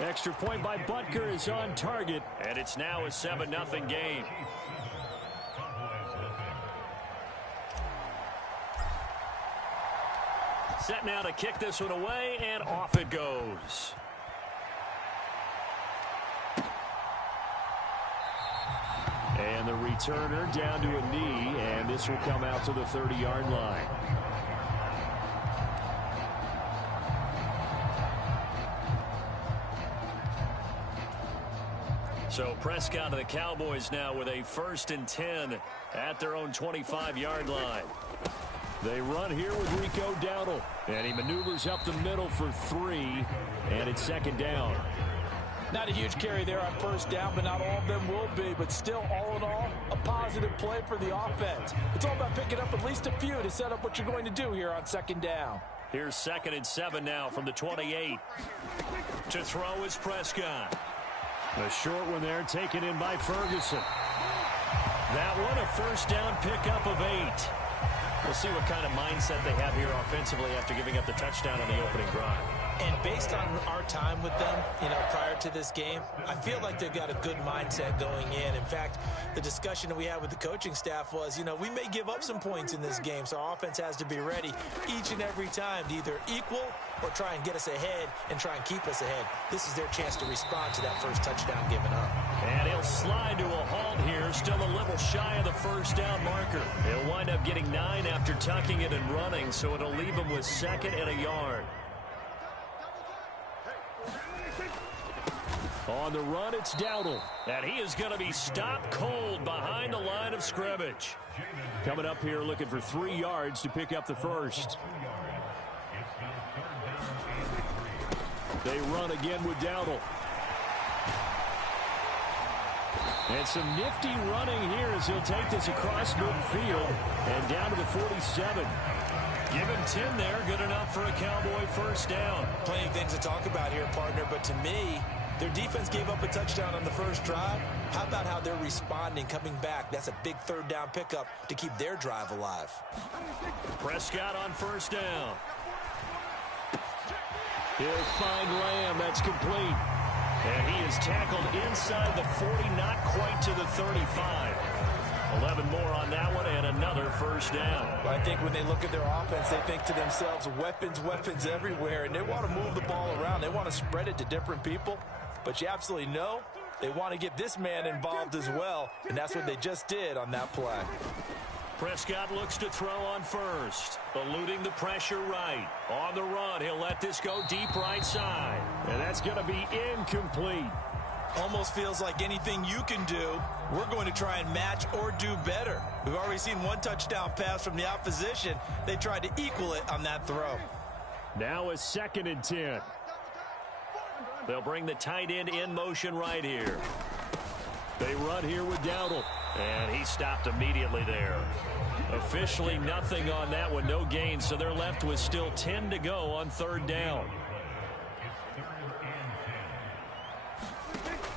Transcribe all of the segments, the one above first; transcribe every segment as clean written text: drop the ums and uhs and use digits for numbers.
Extra point by Butker is on target, and it's now a 7-0 game. Set now to kick this one away, and off it goes. And the returner down to a knee, and this will come out to the 30-yard line. So Prescott and the Cowboys now with a 1st and 10 at their own 25-yard line. They run here with Rico Dowdle, and he maneuvers up the middle for 3, and it's 2nd down. Not a huge carry there on 1st down, but not all of them will be. But still, all in all, a positive play for the offense. It's all about picking up at least a few to set up what you're going to do here on 2nd down. Here's 2nd and 7 now from the 28. To throw is Prescott. The short one there taken in by Ferguson. That one a 1st down pickup of 8. We'll see what kind of mindset they have here offensively after giving up the touchdown on the opening drive. And based on our time with them, prior to this game, I feel like they've got a good mindset going in. In fact, the discussion that we had with the coaching staff was, we may give up some points in this game, so our offense has to be ready each and every time to either equal or try and get us ahead and try and keep us ahead. This is their chance to respond to that first touchdown given up. And he'll slide to a halt here, still a little shy of the 1st down marker. He'll wind up getting 9 after tucking it and running, so it'll leave him with 2nd and a yard. On the run, it's Dowdle. And he is going to be stopped cold behind the line of scrimmage. Coming up here looking for 3 yards to pick up the 1st. They run again with Dowdle. And some nifty running here as he'll take this across midfield and down to the 47. Give him 10 there, good enough for a Cowboy 1st down. Plenty of things to talk about here, partner, but to me, their defense gave up a touchdown on the first drive. How about how they're responding, coming back? That's a big 3rd down pickup to keep their drive alive. Prescott on 1st down. He'll find Lamb. That's complete. And he is tackled inside the 40, not quite to the 35. 11 more on that one, and another 1st down. Well, I think when they look at their offense, they think to themselves, weapons everywhere, and they want to move the ball around. They want to spread it to different people. But you absolutely know they want to get this man involved as well, and that's what they just did on that play. Prescott looks to throw on 1st, eluding the pressure right. On the run, he'll let this go deep right side. And that's going to be incomplete. Almost feels like anything you can do, we're going to try and match or do better. We've already seen 1 touchdown pass from the opposition. They tried to equal it on that throw. Now a 2nd and 10. They'll bring the tight end in motion right here. They run here with Dowdle. And he stopped immediately there. Officially nothing on that one, no gain, so they're left with still 10 to go on 3rd down.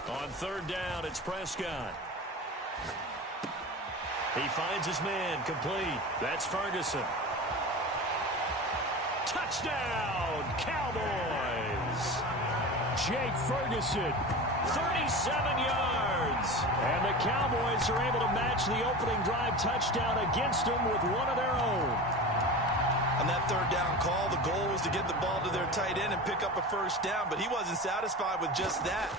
On 3rd down, it's Prescott. He finds his man, complete. That's Ferguson. Touchdown, Cowboys! Jake Ferguson, 37 yards. And the Cowboys are able to match the opening drive touchdown against them with one of their own. On that 3rd down call, the goal was to get the ball to their tight end and pick up a 1st down, but he wasn't satisfied with just that.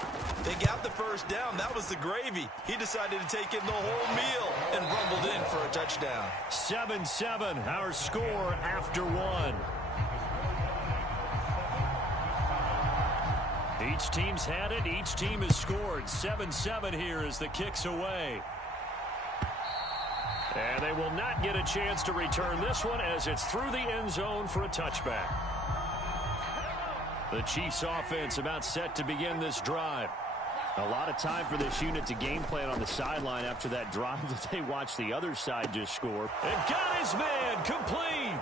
They got the 1st down. That was the gravy. He decided to take in the whole meal and rumbled in for a touchdown. 7-7, our score after 1. Each team's had it. Each team has scored. 7-7 here as the kick's away. And they will not get a chance to return this one as it's through the end zone for a touchback. The Chiefs offense about set to begin this drive. A lot of time for this unit to game plan on the sideline after that drive that they watched the other side just score. And got his man complete.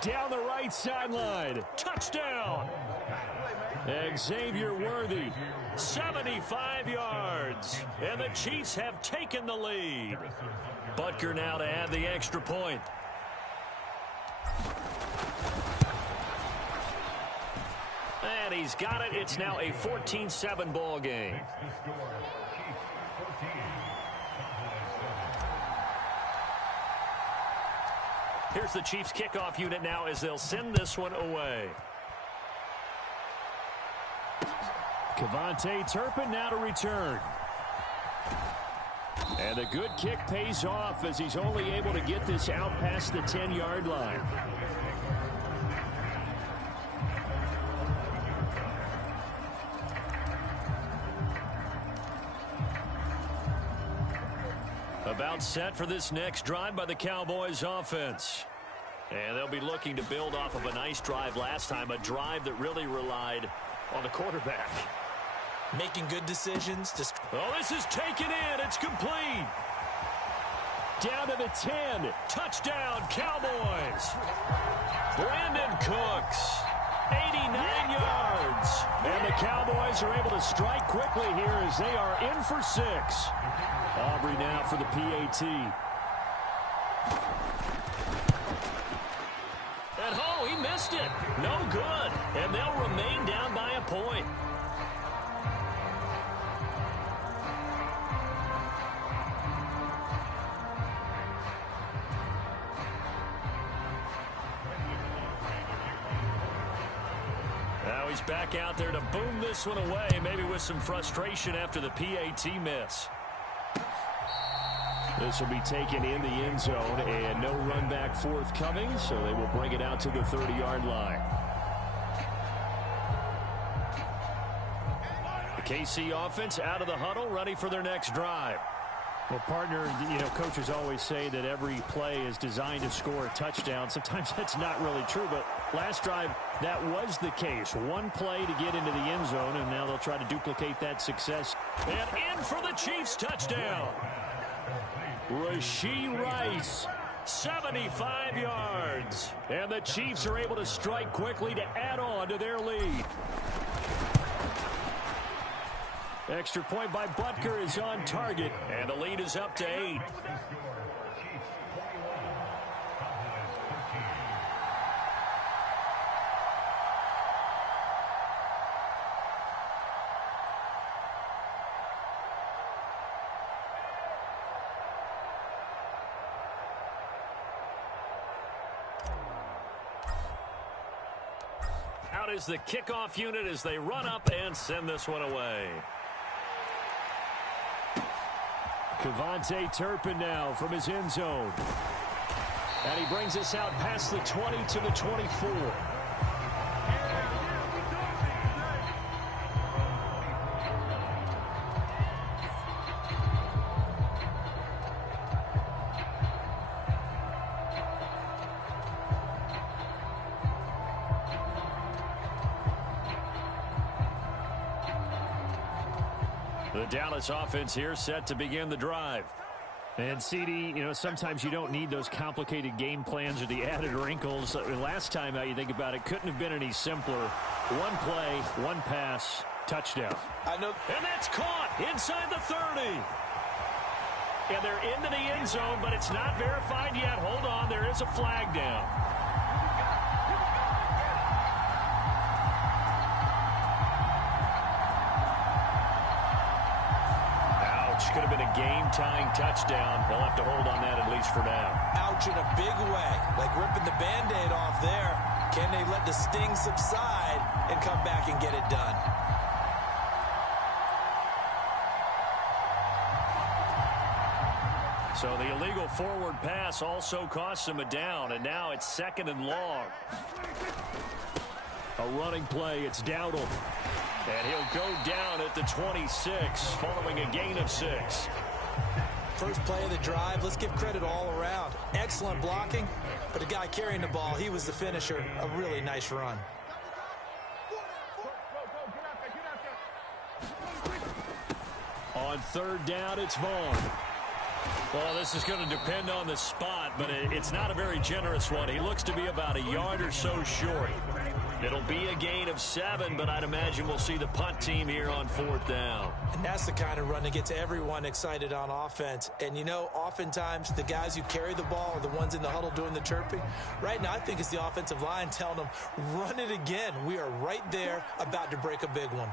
Down the right sideline. Touchdown. Xavier Worthy, 75 yards. And the Chiefs have taken the lead. Butker now to add the extra point. And he's got it. It's now a 14-7 ball game. Here's the Chiefs kickoff unit now as they'll send this one away. Kevontae Turpin now to return. And a good kick pays off as he's only able to get this out past the 10-yard line. About set for this next drive by the Cowboys offense. And they'll be looking to build off of a nice drive last time, a drive that really relied on the quarterback. Making good decisions. Oh, this is taken in. It's complete. Down to the 10. Touchdown, Cowboys. Brandon Cooks, 89 yards. And the Cowboys are able to strike quickly here as they are in for 6. Aubrey now for the PAT. And oh, he missed it. No good. And they'll remain down by a point. Now he's back out there to boom this one away, maybe with some frustration after the PAT miss. This will be taken in the end zone, and no run back forthcoming, so they will bring it out to the 30-yard line. The KC offense out of the huddle, ready for their next drive. Well, partner, coaches always say that every play is designed to score a touchdown. Sometimes that's not really true, but last drive, that was the case. One play to get into the end zone, and now they'll try to duplicate that success. And in for the Chiefs touchdown. Rashee Rice, 75 yards. And the Chiefs are able to strike quickly to add on to their lead. Extra point by Butker is on target, and the lead is up to 8. Out is the kickoff unit as they run up and send this one away. Kevontae Turpin now from his end zone. And he brings us out past the 20 to the 24. The Dallas offense here set to begin the drive. And CD, sometimes you don't need those complicated game plans or the added wrinkles. Last time out, you think about it, couldn't have been any simpler. One play, one pass, touchdown. I know. And that's caught inside the 30. And they're into the end zone, but it's not verified yet. Hold on, there is a flag down. Could have been a game-tying touchdown. They'll have to hold on that at least for now. Ouch in a big way. Like ripping the Band-Aid off there. Can they let the sting subside and come back and get it done? So the illegal forward pass also cost him a down, and now it's 2nd and long. A running play, it's Dowdle. And he'll go down at the 26 following a gain of 6. First play of the drive, let's give credit all around. Excellent blocking, but the guy carrying the ball, he was the finisher. A really nice run. On 3rd down, it's Vaughn. Well, this is going to depend on the spot, but it's not a very generous one. He looks to be about a yard or so short. It'll be a gain of 7, but I'd imagine we'll see the punt team here on 4th down. And that's the kind of run that gets everyone excited on offense. And, you know, oftentimes the guys who carry the ball are the ones in the huddle doing the chirping. Right now, I think it's the offensive line telling them, run it again. We are right there about to break a big one.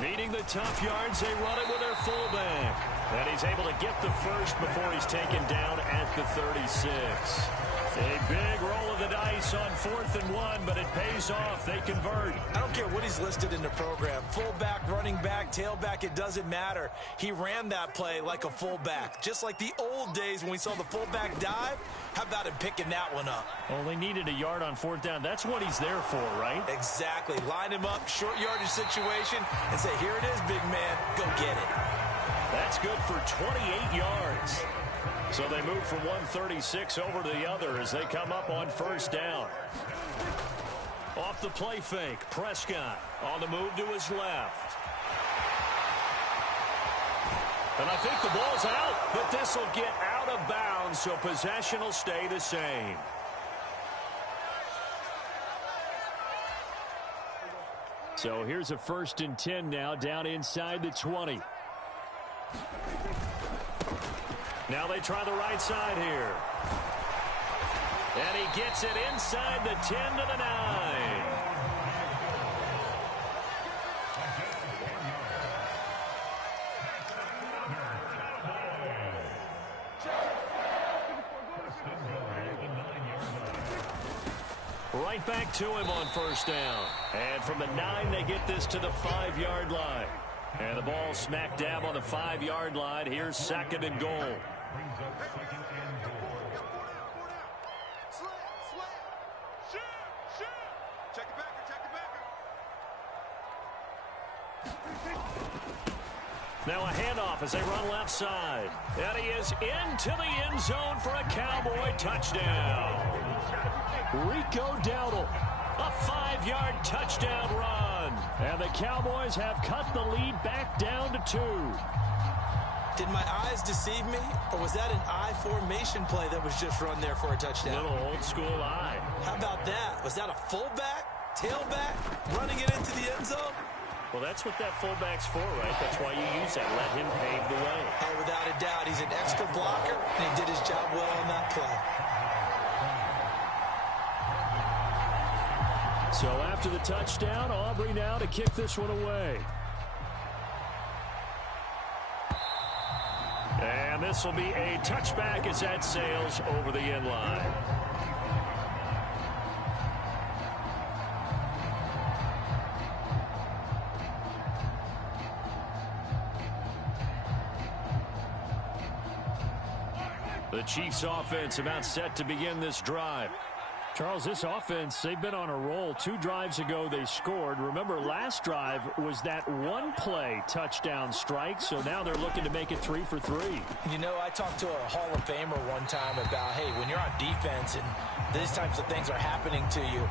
Needing the tough yards, they run it with their fullback. And he's able to get the first before he's taken down at the 36. A big roll of the dice on 4th and 1, but it pays off. They convert. I don't care what he's listed in the program. Fullback, running back, tailback, it doesn't matter. He ran that play like a fullback. Just like the old days when we saw the fullback dive. How about him picking that one up? Only needed a yard on 4th down. That's what he's there for, right? Exactly. Line him up, short yardage situation, and say, here it is, big man. Go get it. That's good for 28 yards. So they move from 136 over to the other as they come up on 1st down. Off the play fake, Prescott on the move to his left. And I think the ball's out, but this will get out of bounds, so possession will stay the same. So here's a 1st and 10 now, down inside the 20. Now they try the right side here. And he gets it inside the 10 to the 9. Right back to him on 1st down. And from the 9, they get this to the 5-yard line. And the ball smack dab on the 5-yard line. Here's 2nd and goal. Now a handoff as they run left side. And he is into the end zone for a Cowboy touchdown. Rico Dowdle, a 5-yard touchdown run. And the Cowboys have cut the lead back down to 2. Did my eyes deceive me, or was that an I formation play that was just run there for a touchdown? Little old school eye. How about that? Was that a fullback, tailback, running it into the end zone? Well, that's what that fullback's for, right? That's why you use that. Let him pave the way. Oh, without a doubt, he's an extra blocker, and he did his job well on that play. So after the touchdown, Aubrey now to kick this one away. And this will be a touchback as that sails over the end line. The Chiefs offense about set to begin this drive. Charles, this offense, they've been on a roll. 2 drives ago, they scored. Remember, last drive was that one-play touchdown strike, so now they're looking to make it 3 for 3. You know, I talked to a Hall of Famer one time about, hey, when you're on defense and these types of things are happening to you,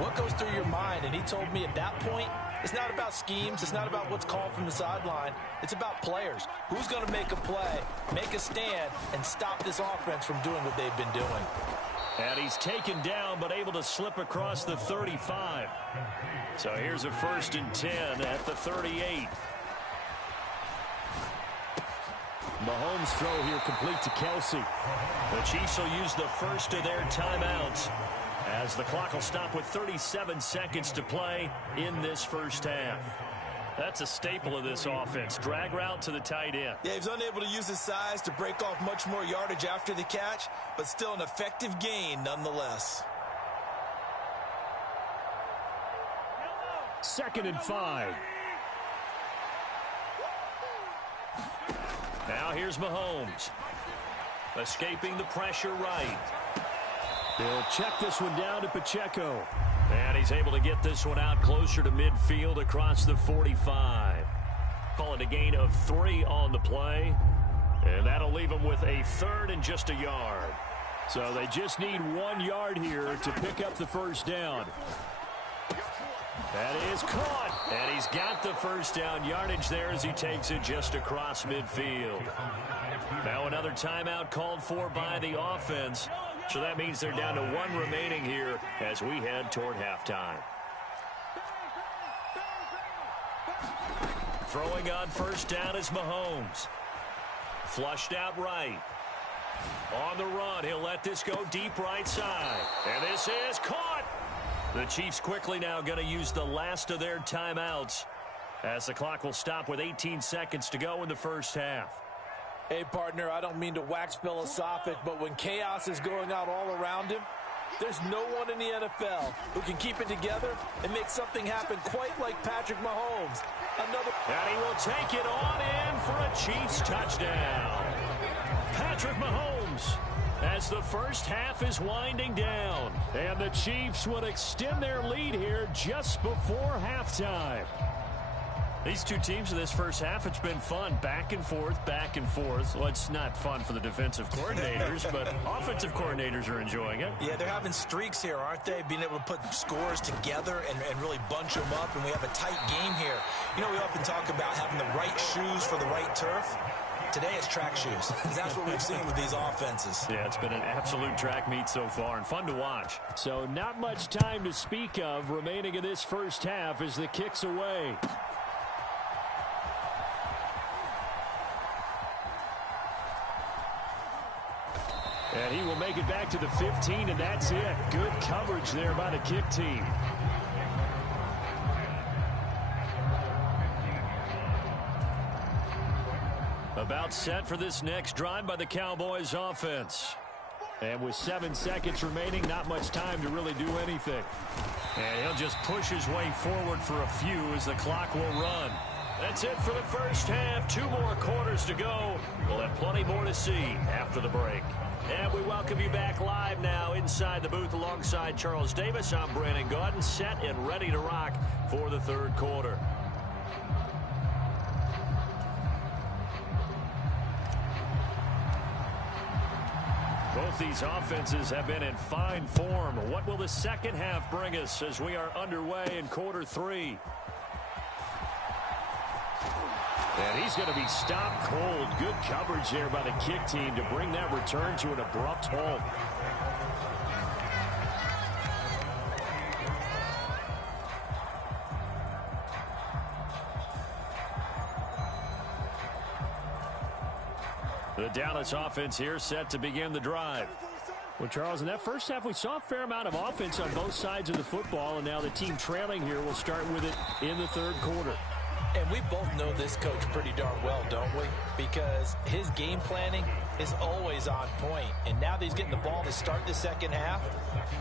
what goes through your mind? And he told me at that point, it's not about schemes. It's not about what's called from the sideline. It's about players. Who's going to make a play, make a stand, and stop this offense from doing what they've been doing? And he's taken down, but able to slip across the 35. So here's a 1st and 10 at the 38. Mahomes' throw here complete to Kelsey. The Chiefs will use the first of their timeouts as the clock will stop with 37 seconds to play in this first half. That's a staple of this offense. Drag route to the tight end. Yeah, he was unable to use his size to break off much more yardage after the catch, but still an effective gain nonetheless. 2nd and 5. Now here's Mahomes. Escaping the pressure right. They'll check this one down to Pacheco. And he's able to get this one out closer to midfield across the 45. Call it a gain of 3 on the play. And that'll leave him with a 3rd and just a yard. So they just need 1 yard here to pick up the 1st down. That is caught. And he's got the 1st down yardage there as he takes it just across midfield. Now another timeout called for by the offense. So that means they're down to 1 remaining here as we head toward halftime. Throwing on first down is Mahomes. Flushed out right. On the run, he'll let this go deep right side. And this is caught. The Chiefs quickly now going to use the last of their timeouts as the clock will stop with 18 seconds to go in the first half. Hey, partner, I don't mean to wax philosophic, but when chaos is going on all around him, there's no one in the NFL who can keep it together and make something happen quite like Patrick Mahomes. And he will take it on in for a Chiefs touchdown. Patrick Mahomes as the first half is winding down. And the Chiefs would extend their lead here just before halftime. These two teams in this first half, it's been fun. Back and forth, back and forth. Well, it's not fun for the defensive coordinators, but offensive coordinators are enjoying it. Yeah, they're having streaks here, aren't they? Being able to put scores together and really bunch them up, and we have a tight game here. You know, we often talk about having the right shoes for the right turf. Today it's track shoes. That's what we've seen with these offenses. Yeah, it's been an absolute track meet so far and fun to watch. So not much time to speak of remaining in this first half as the kick's away. And he will make it back to the 15, and that's it. Good coverage there by the kick team. About set for this next drive by the Cowboys offense. And with 7 seconds remaining, not much time to really do anything. And he'll just push his way forward for a few as the clock will run. That's it for the first half. 2 more quarters to go. We'll have plenty more to see after the break. And we welcome you back live now inside the booth alongside Charles Davis. I'm Brandon Gaudin, set and ready to rock for the third quarter. Both these offenses have been in fine form. What will the second half bring us as we are underway in quarter 3? And he's going to be stopped cold. Good coverage there by the kick team to bring that return to an abrupt halt. The Dallas offense here set to begin the drive. Well, Charles, in that first half, we saw a fair amount of offense on both sides of the football, and now the team trailing here will start with it in the third quarter. And we both know this coach pretty darn well, don't we? Because his game planning is always on point. And now that he's getting the ball to start the second half,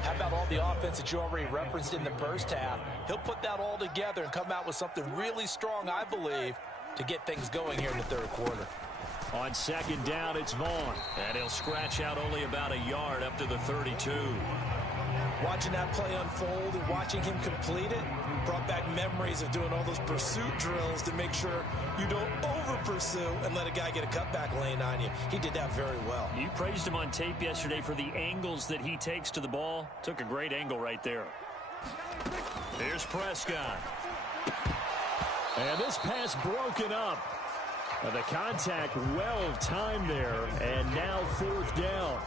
how about all the offense that you already referenced in the first half? He'll put that all together and come out with something really strong, I believe, to get things going here in the third quarter. On second down, it's Vaughn. And he'll scratch out only about a yard up to the 32. Watching that play unfold and watching him complete it brought back memories of doing all those pursuit drills to make sure you don't over-pursue and let a guy get a cutback lane on you. He did that very well. You praised him on tape yesterday for the angles that he takes to the ball. Took a great angle right there. Here's Prescott. And this pass broken up. The contact well timed there, and now fourth down.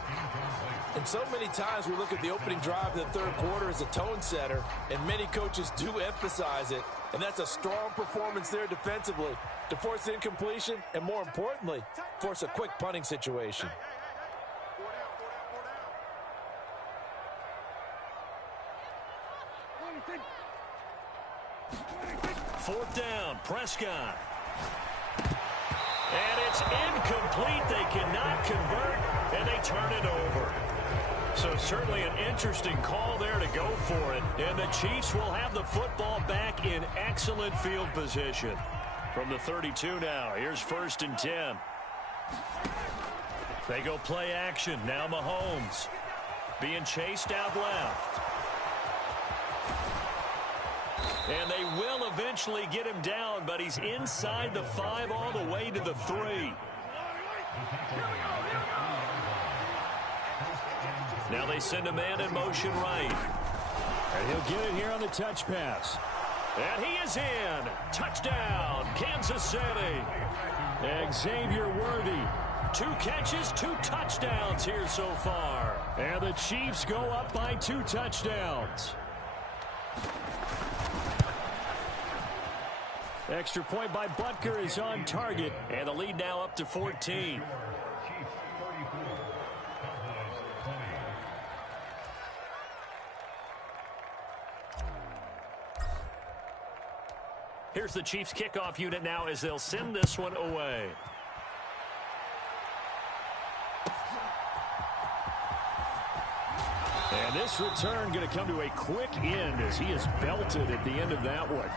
And so many times we look at the opening drive of the third quarter as a tone setter, and many coaches do emphasize it. And that's a strong performance there defensively to force incompletion and, more importantly, force a quick punting situation. Fourth down, Prescott. And it's incomplete. They cannot convert, and they turn it over. So certainly an interesting call there to go for it. And the Chiefs will have the football back in excellent field position. From the 32 now, here's 1st and 10. They go play action. Now Mahomes being chased out left. And they will eventually get him down, but he's inside the 5 all the way to the 3. Now they send a man in motion right. And he'll get it here on the touch pass. And he is in. Touchdown, Kansas City. Xavier Worthy. 2 catches, 2 touchdowns here so far. And the Chiefs go up by 2 touchdowns. Extra point by Butker is on target. And the lead now up to 14. Here's the Chiefs kickoff unit now as they'll send this one away. And this return going to come to a quick end as he is belted at the end of that one.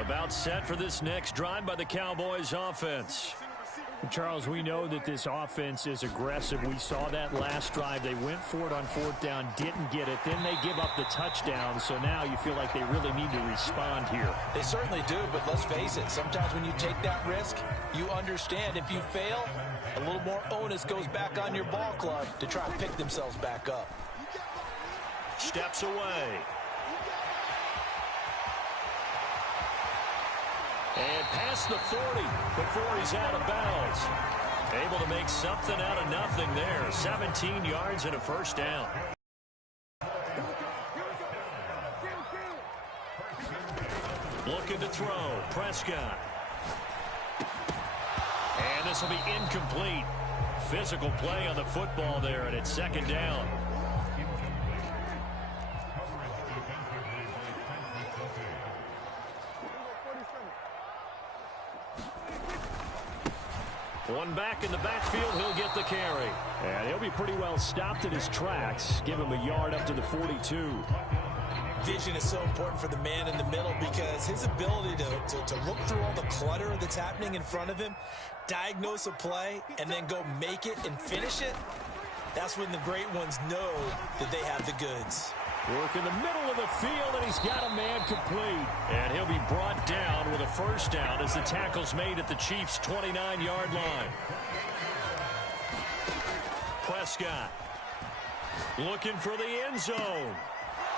About set for this next drive by the Cowboys offense. Charles, we know that this offense is aggressive. We saw that last drive. They went for it on 4th down, didn't get it. Then they give up the touchdown. So now you feel like they really need to respond here. They certainly do, but let's face it. Sometimes when you take that risk, you understand if you fail, a little more onus goes back on your ball club to try and pick themselves back up. Steps away. And past the 40 before he's out of bounds. Able to make something out of nothing there. 17 yards and a first down. Looking to throw. Prescott. And this will be incomplete. Physical play on the football there, and it's 2nd down. One back in the backfield, he'll get the carry. And he'll be pretty well stopped in his tracks. Give him a yard up to the 42. Vision is so important for the man in the middle because his ability to look through all the clutter that's happening in front of him, diagnose a play, and then go make it and finish it, that's when the great ones know that they have the goods. Work in the middle of the field, and he's got a man complete. And he'll be brought down with a first down as the tackle's made at the Chiefs' 29-yard line. Prescott looking for the end zone.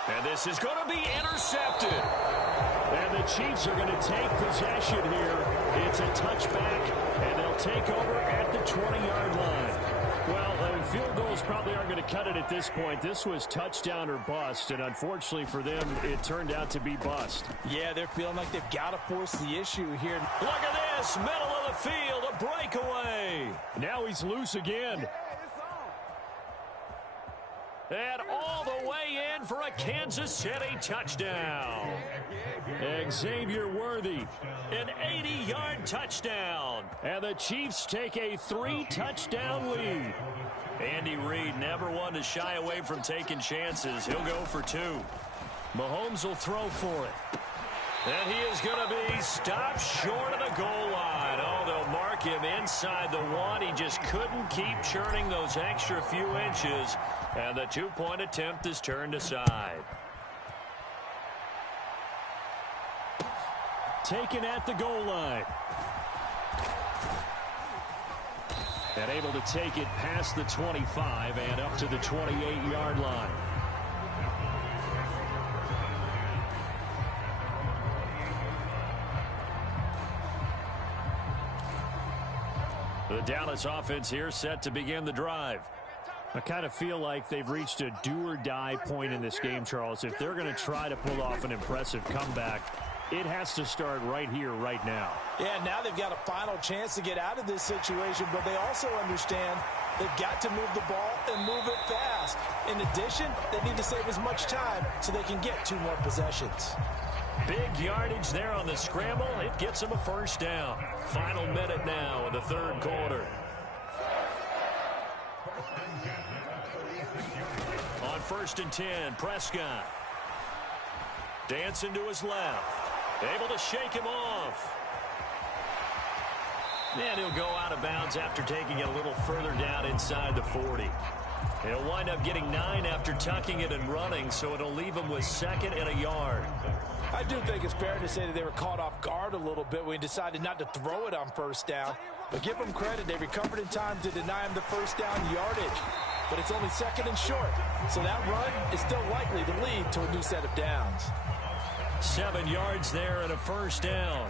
And this is going to be intercepted. And the Chiefs are going to take possession here. It's a touchback, and they'll take over at the 20-yard line. Well, field goals probably aren't going to cut it at this point. This was touchdown or bust, and unfortunately for them, it turned out to be bust. Yeah, they're feeling like they've got to force the issue here. Look at this, middle of the field, a breakaway. Now he's loose again. And all the way in for a Kansas City touchdown. Xavier Worthy. An 80-yard touchdown. And the Chiefs take a 3-touchdown lead. Andy Reid never one to shy away from taking chances. He'll go for 2. Mahomes will throw for it. And he is going to be stopped short of the goal line. Oh, they'll mark him inside the 1. He just couldn't keep churning those extra few inches. And the 2-point attempt is turned aside. Taken at the goal line. And able to take it past the 25 and up to the 28-yard line. The Dallas offense here set to begin the drive. I kind of feel like they've reached a do-or-die point in this game, Charles. If they're going to try to pull off an impressive comeback, it has to start right here, right now. Yeah, now they've got a final chance to get out of this situation, but they also understand they've got to move the ball and move it fast. In addition, they need to save as much time so they can get 2 more possessions. Big yardage there on the scramble. It gets them a first down. Final minute now in the 3rd quarter. On 1st and 10, Prescott. Dancing to his left. Able to shake him off. And he'll go out of bounds after taking it a little further down inside the 40. He'll wind up getting 9 after tucking it and running, so it'll leave him with 2nd and a yard. I do think it's fair to say that they were caught off guard a little bit when he decided not to throw it on 1st down. But give them credit, they recovered in time to deny him the first down yardage. but it's only second and short. So that run is still likely to lead to a new set of downs. 7 yards there and a first down.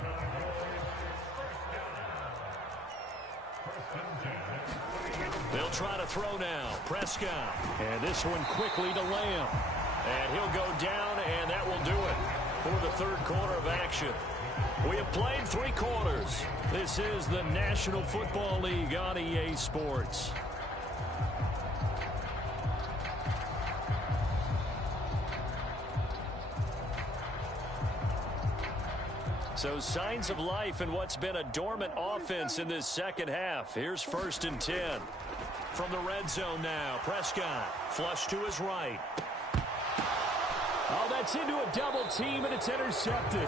They'll try to throw now. Prescott. And this one quickly to Lamb. And he'll go down, and that will do it for the third quarter of action. We have played 3 quarters. This is the National Football League on EA Sports. So signs of life in what's been a dormant offense in this second half. Here's 1st and 10. From the red zone now, Prescott flush to his right. Oh, that's into a double team, and it's intercepted.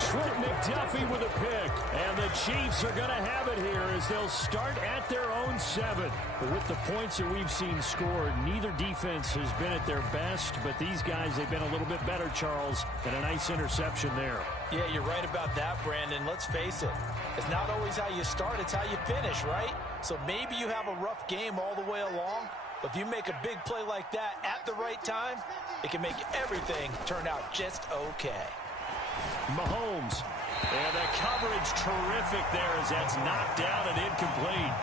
Trent McDuffie with a pick. And the Chiefs are going to have it here as they'll start at their own 7. But with the points that we've seen scored, neither defense has been at their best. But these guys, they've been a little bit better, Charles, and a nice interception there. Yeah, you're right about that, Brandon. Let's face it. It's not always how you start, it's how you finish, right? So maybe you have a rough game all the way along, but if you make a big play like that at the right time, it can make everything turn out just okay. Mahomes. And the coverage terrific there as that's knocked down and incomplete.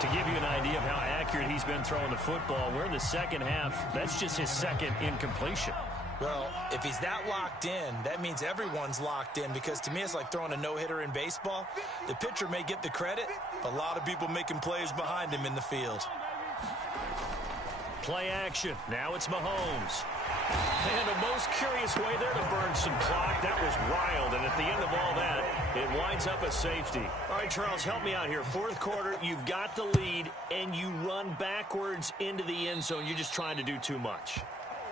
To give you an idea of how accurate he's been throwing the football, we're in the second half. That's just his second incompletion. Well, if he's that locked in, that means everyone's locked in, because to me it's like throwing a no-hitter in baseball. The pitcher may get the credit, a lot of people making plays behind him in the field. Play action. Now it's Mahomes. And a most curious way there to burn some clock. That was wild, and at the end of all that, it winds up a safety. All right, Charles, help me out here. Fourth quarter, you've got the lead, and you run backwards into the end zone. You're just trying to do too much.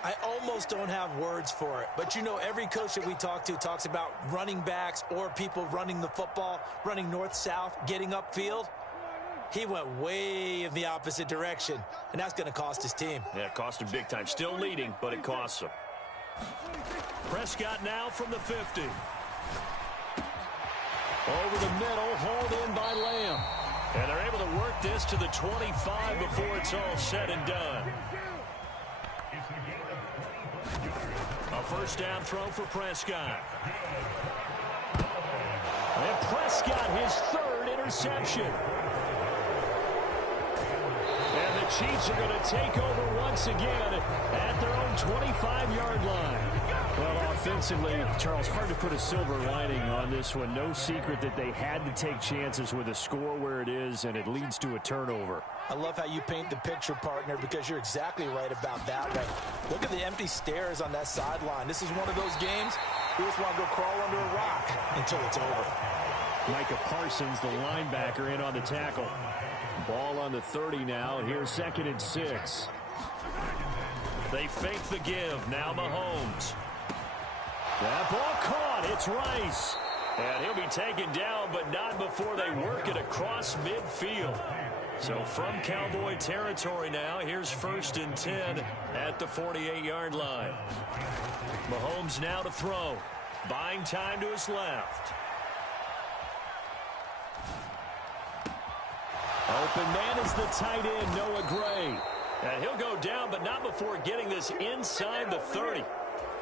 I almost don't have words for it. But, you know, every coach that we talk to talks about running backs or people running the football, running north-south, getting upfield. He went way in the opposite direction, and that's going to cost his team. Yeah, it cost him big time. Still leading, but it costs him. Prescott now from the 50. Over the middle, hauled in by Lamb. And they're able to work this to the 25 before it's all said and done. A first down throw for Prescott. And Prescott, his third interception. And the Chiefs are going to take over once again at their own 25-yard line. Well, offensively, Charles, hard to put a silver lining on this one. No secret that they had to take chances with a score where it is, and it leads to a turnover. I love how you paint the picture, partner, because you're exactly right about that one. Look at the empty stairs on that sideline. This is one of those games you just want to go crawl under a rock until it's over. Micah Parsons, the linebacker, in on the tackle. Ball on the 30 now. Here's 2nd and 6. They fake the give. Now Mahomes. That ball caught. It's Rice. And he'll be taken down, but not before they work it across midfield. So from Cowboy territory now, here's 1st and 10 at the 48-yard line. Mahomes now to throw. Buying time to his left. Open man is the tight end, Noah Gray. And he'll go down, but not before getting this inside the 30.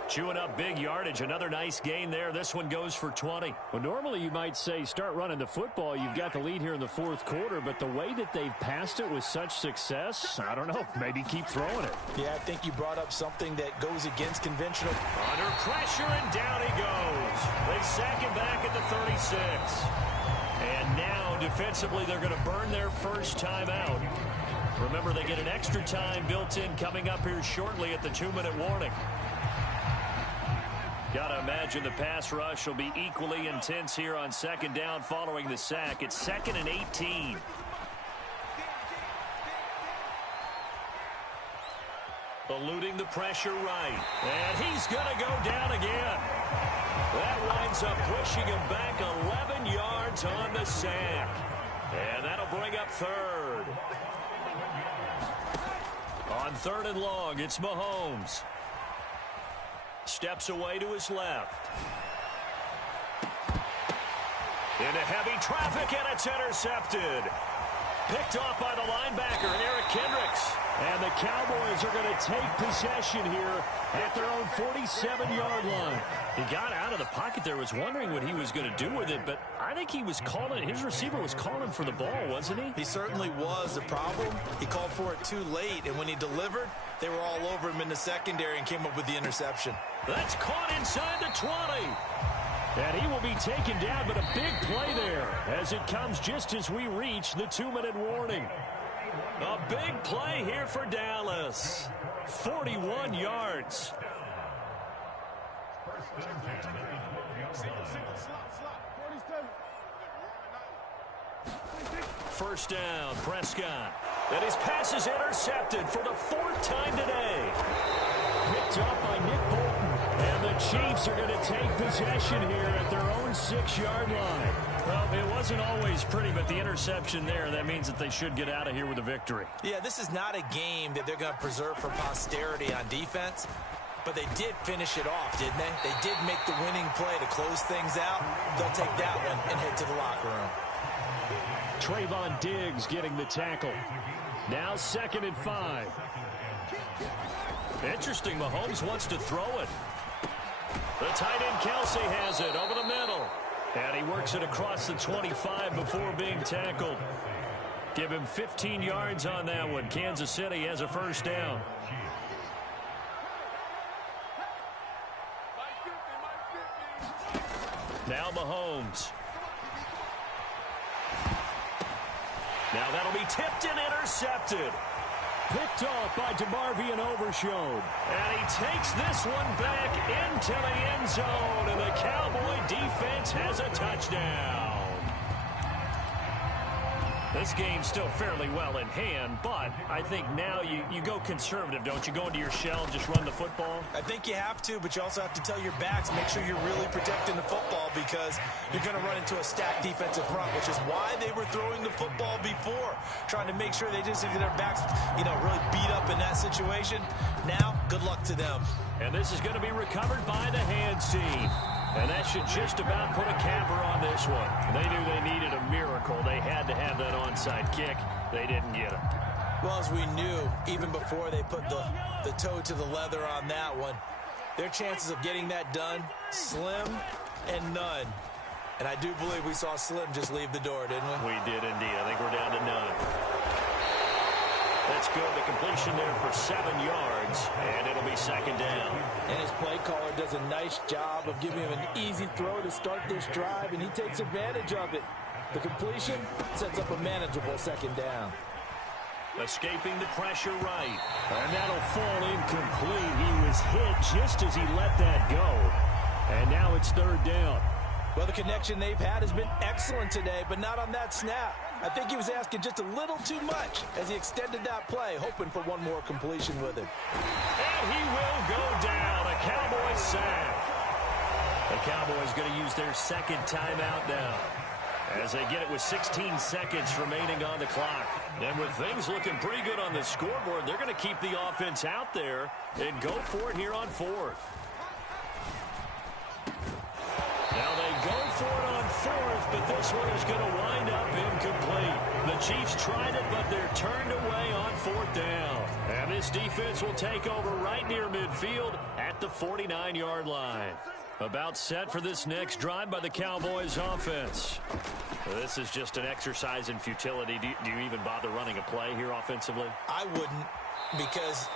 Chewing up big yardage. Another nice gain there. This one goes for 20. Well, normally you might say start running the football. You've got the lead here in the fourth quarter, but the way that they've passed it with such success, I don't know, maybe keep throwing it. Yeah, I think you brought up something that goes against conventional. Under pressure, and down he goes. They sack him back at the 36. And now, defensively, they're going to burn their first time out. Remember, they get an extra time built in coming up here shortly at the 2-minute warning. Got to imagine the pass rush will be equally intense here on 2nd down following the sack. It's 2nd and 18. Eluding the pressure right. And he's going to go down again. That winds up pushing him back 11 yards on the sack. And that'll bring up 3rd. On 3rd and long, it's Mahomes. Steps away to his left. Into heavy traffic, and it's intercepted. Picked off by the linebacker, Eric Kendricks. And the Cowboys are going to take possession here at their own 47-yard line. He got out of the pocket there, was wondering what he was going to do with it, but I think he was calling, his receiver was calling for the ball, wasn't he? He certainly was. The problem, he called for it too late, and when he delivered, they were all over him in the secondary and came up with the interception. That's caught inside the 20. And he will be taken down, but a big play there as it comes just as we reach the 2-minute warning. A big play here for Dallas. 41 yards. First down, Prescott. And his pass is intercepted for the 4th time today. Picked up by Nick Bolton. And the Chiefs are going to take possession here at their own 6-yard line. Well, it wasn't always pretty, but the interception there, that means that they should get out of here with a victory. Yeah, this is not a game that they're going to preserve for posterity on defense, but they did finish it off, didn't they? They did make the winning play to close things out. They'll take that one and head to the locker room. Trayvon Diggs getting the tackle. Now 2nd and 5. Interesting, Mahomes wants to throw it. The tight end Kelsey has it over the middle. And he works it across the 25 before being tackled. Give him 15 yards on that one. Kansas City has a first down. Now Mahomes. Now that'll be tipped and intercepted. Picked off by DeMarvion Overshown. And he takes this one back into the end zone. And the Cowboy defense has a touchdown. This game's still fairly well in hand, but I think now you go conservative, don't you? Go into your shell and just run the football? I think you have to, but you also have to tell your backs, make sure you're really protecting the football because you're going to run into a stacked defensive front, which is why they were throwing the football before, trying to make sure they just get their backs, really beat up in that situation. Now, good luck to them. And this is going to be recovered by the hands team. And that should just about put a capper on this one. They knew they needed a miracle. They had to have that onside kick. They didn't get it. Well, as we knew, even before they put the toe to the leather on that one, their chances of getting that done, slim and none. And I do believe we saw Slim just leave the door, didn't we? We did indeed. I think we're down to none. That's good. The completion there for 7 yards, and it'll be 2nd down. And his play caller does a nice job of giving him an easy throw to start this drive, and he takes advantage of it. The completion sets up a manageable 2nd down. Escaping the pressure right. And that'll fall incomplete. He was hit just as he let that go. And now it's 3rd down. Well, the connection they've had has been excellent today, but not on that snap. I think he was asking just a little too much as he extended that play, hoping for one more completion with it. And he will go down. A Cowboy sack. The Cowboys going to use their 2nd timeout now as they get it with 16 seconds remaining on the clock. And with things looking pretty good on the scoreboard, they're going to keep the offense out there and go for it here on 4th. Now they go for it on 4th, but this one is going to wind up incomplete. The Chiefs tried it, but they're turned away on 4th down. And this defense will take over right near midfield at the 49-yard line. About set for this next drive by the Cowboys offense. This is just an exercise in futility. Do you even bother running a play here offensively? I wouldn't, because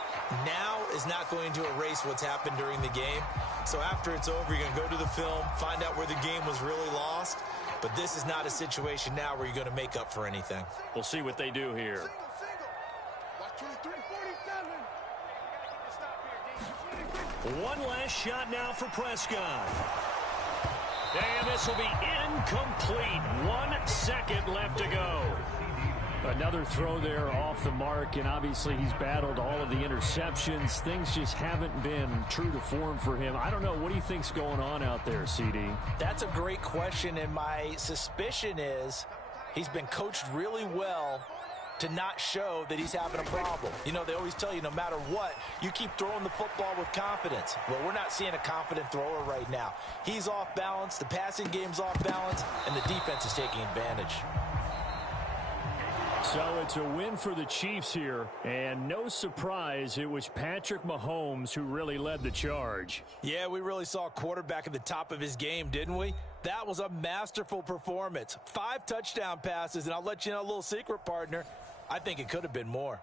now is not going to erase what's happened during the game. So after it's over, you're going to go to the film, find out where the game was really lost. But this is not a situation now where you're going to make up for anything. We'll see what they do here. One last shot now for Prescott. And this will be incomplete. 1 second left to go. Another throw there off the mark, and obviously he's battled all of the interceptions. Things just haven't been true to form for him. I don't know. What do you think's going on out there, CD? That's a great question, and my suspicion is he's been coached really well to not show that he's having a problem. You know, they always tell you no matter what, you keep throwing the football with confidence. Well, we're not seeing a confident thrower right now. He's off balance, the passing game's off balance, and the defense is taking advantage. So it's a win for the Chiefs here, and no surprise, it was Patrick Mahomes who really led the charge. Yeah, we really saw a quarterback at the top of his game, didn't we? That was a masterful performance. 5 touchdown passes, and I'll let you know a little secret, partner. I think it could have been more.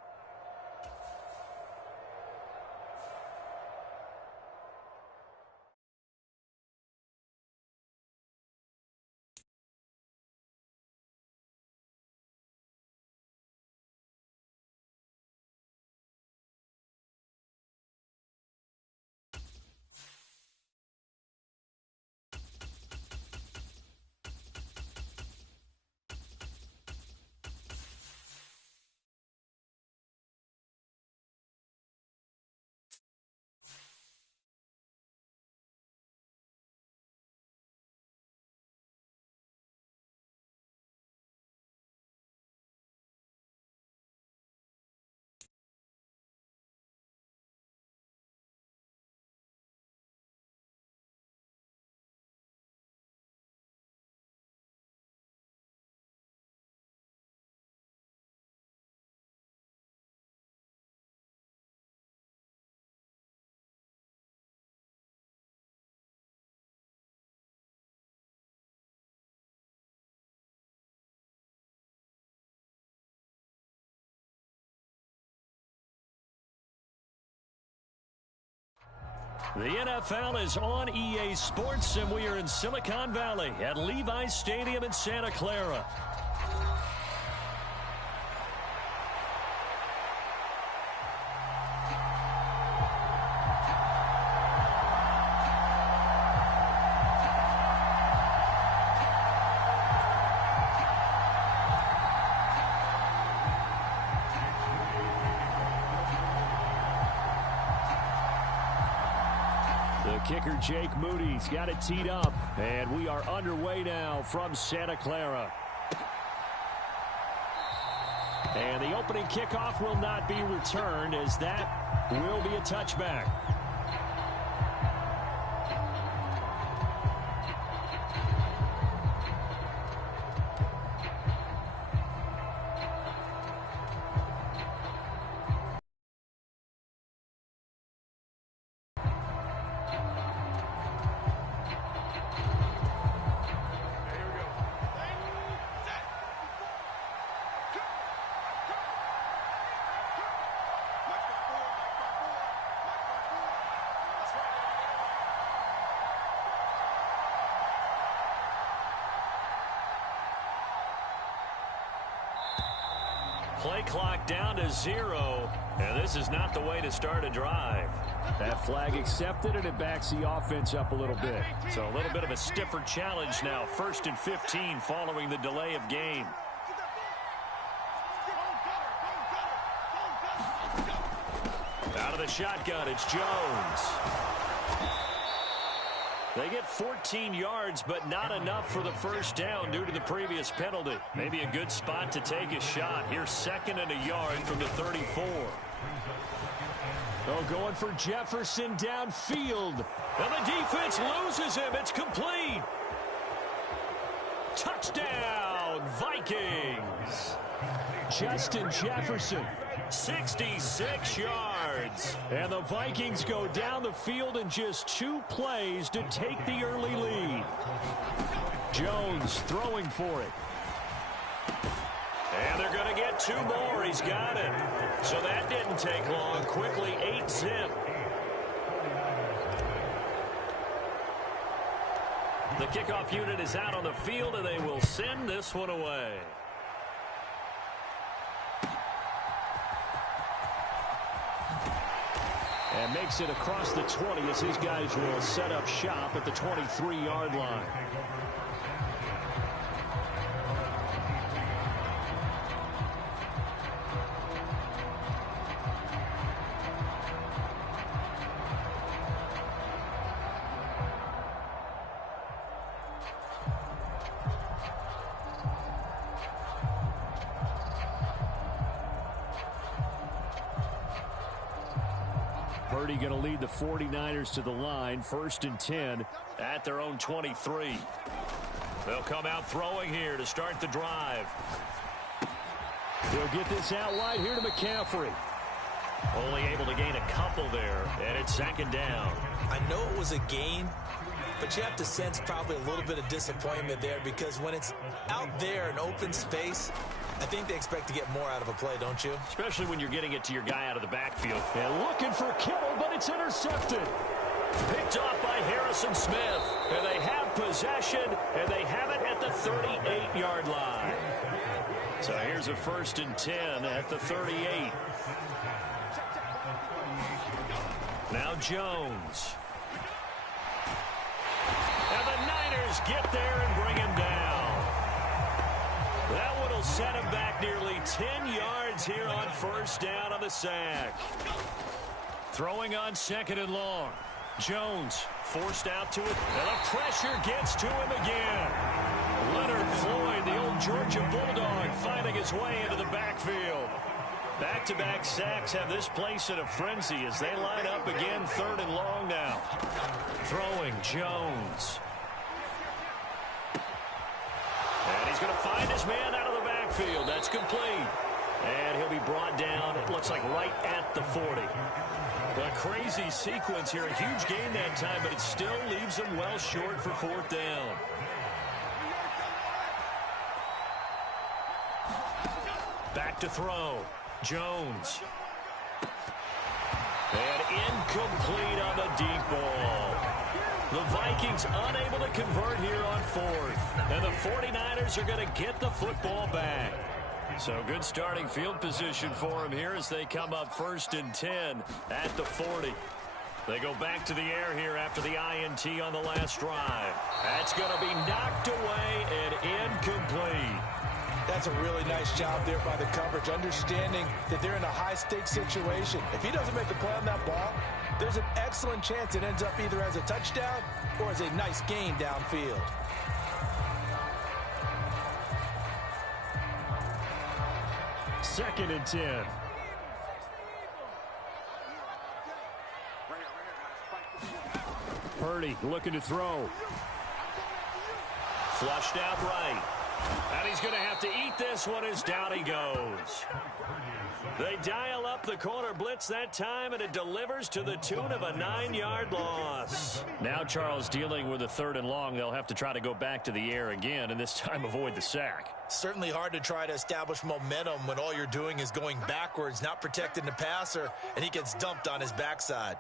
The NFL is on EA Sports, and we are in Silicon Valley at Levi's Stadium in Santa Clara. Kicker Jake Moody's got it teed up, and we are underway now from Santa Clara. And the opening kickoff will not be returned, as that will be a touchback. Play clock down to 0, and this is not the way to start a drive. That flag accepted, and it backs the offense up a little bit. So a little bit of a stiffer challenge now. 1st and 15 following the delay of game. Out of the shotgun, it's Jones. They get 14 yards, but not enough for the first down due to the previous penalty. Maybe a good spot to take a shot. Here's 2nd and a yard from the 34. Oh, going for Jefferson downfield. And the defense loses him. It's complete. Touchdown, Vikings. Justin Jefferson. 66 yards. And the Vikings go down the field in just 2 plays to take the early lead. Jones throwing for it. And they're going to get 2 more. He's got it. So that didn't take long. Quickly 8-zip. The kickoff unit is out on the field, and they will send this one away. And makes it across the 20 as his guys will set up shop at the 23-yard line. Purdy going to lead the 49ers to the line. 1st and 10 at their own 23. They'll come out throwing here to start the drive. He'll get this out wide here to McCaffrey. Only able to gain a couple there, and it's second down. I know it was a gain, but you have to sense probably a little bit of disappointment there because when it's out there in open space, I think they expect to get more out of a play, don't you? Especially when you're getting it to your guy out of the backfield. And looking for Kittle, but it's intercepted. Picked off by Harrison Smith. And they have possession, and they have it at the 38-yard line. So here's a 1st and 10 at the 38. Now Jones. And the Niners get there and bring him down. That one will set him back nearly 10 yards here on 1st down on the sack. Throwing on 2nd and long. Jones forced out to it, and the pressure gets to him again. Leonard Floyd, the old Georgia Bulldog, finding his way into the backfield. Back-to-back sacks have this place in a frenzy as they line up again 3rd and long now. Throwing Jones. And he's going to find his man out of the backfield. That's complete. And he'll be brought down, it looks like, right at the 40. A crazy sequence here. A huge gain that time, but it still leaves him well short for 4th down. Back to throw. Jones. And incomplete on the deep ball. The Vikings unable to convert here on 4th. And the 49ers are going to get the football back. So good starting field position for him here as they come up 1st and 10 at the 40. They go back to the air here after the INT on the last drive. That's going to be knocked away and incomplete. That's a really nice job there by the coverage, understanding that they're in a high-stakes situation. If he doesn't make a play on that ball, there's an excellent chance it ends up either as a touchdown or as a nice gain downfield. Second and 10. Purdy looking to throw. Flushed out right. And he's going to have to eat this one as down he goes. They dial up the corner blitz that time, and it delivers to the tune of a 9-yard loss. Now Charles dealing with a 3rd and long. They'll have to try to go back to the air again, and this time avoid the sack. Certainly hard to try to establish momentum when all you're doing is going backwards, not protecting the passer, and he gets dumped on his backside.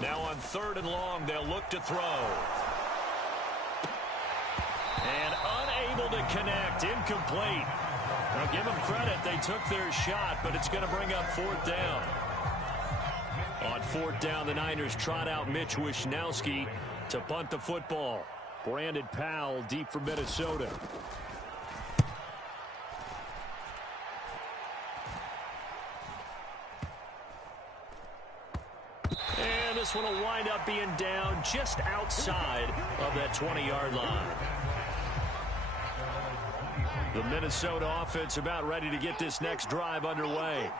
Now on 3rd and long, they'll look to throw. And unable to connect, incomplete. Now give them credit, they took their shot, but it's going to bring up 4th down. On 4th down, the Niners trot out Mitch Wishnowski to punt the football. Brandon Powell deep for Minnesota. And this one will wind up being down just outside of that 20-yard line. The Minnesota offense about ready to get this next drive underway.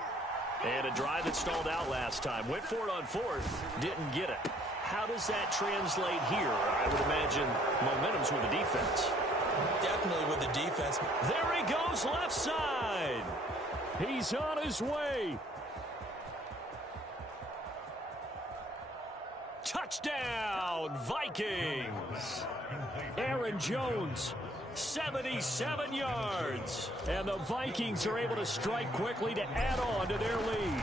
And a drive that stalled out last time. Went for it on 4th, didn't get it. How does that translate here? I would imagine momentum's with the defense. Definitely with the defense. There he goes, left side. He's on his way. Touchdown, Vikings. Aaron Jones, 77 yards. And the Vikings are able to strike quickly to add on to their lead.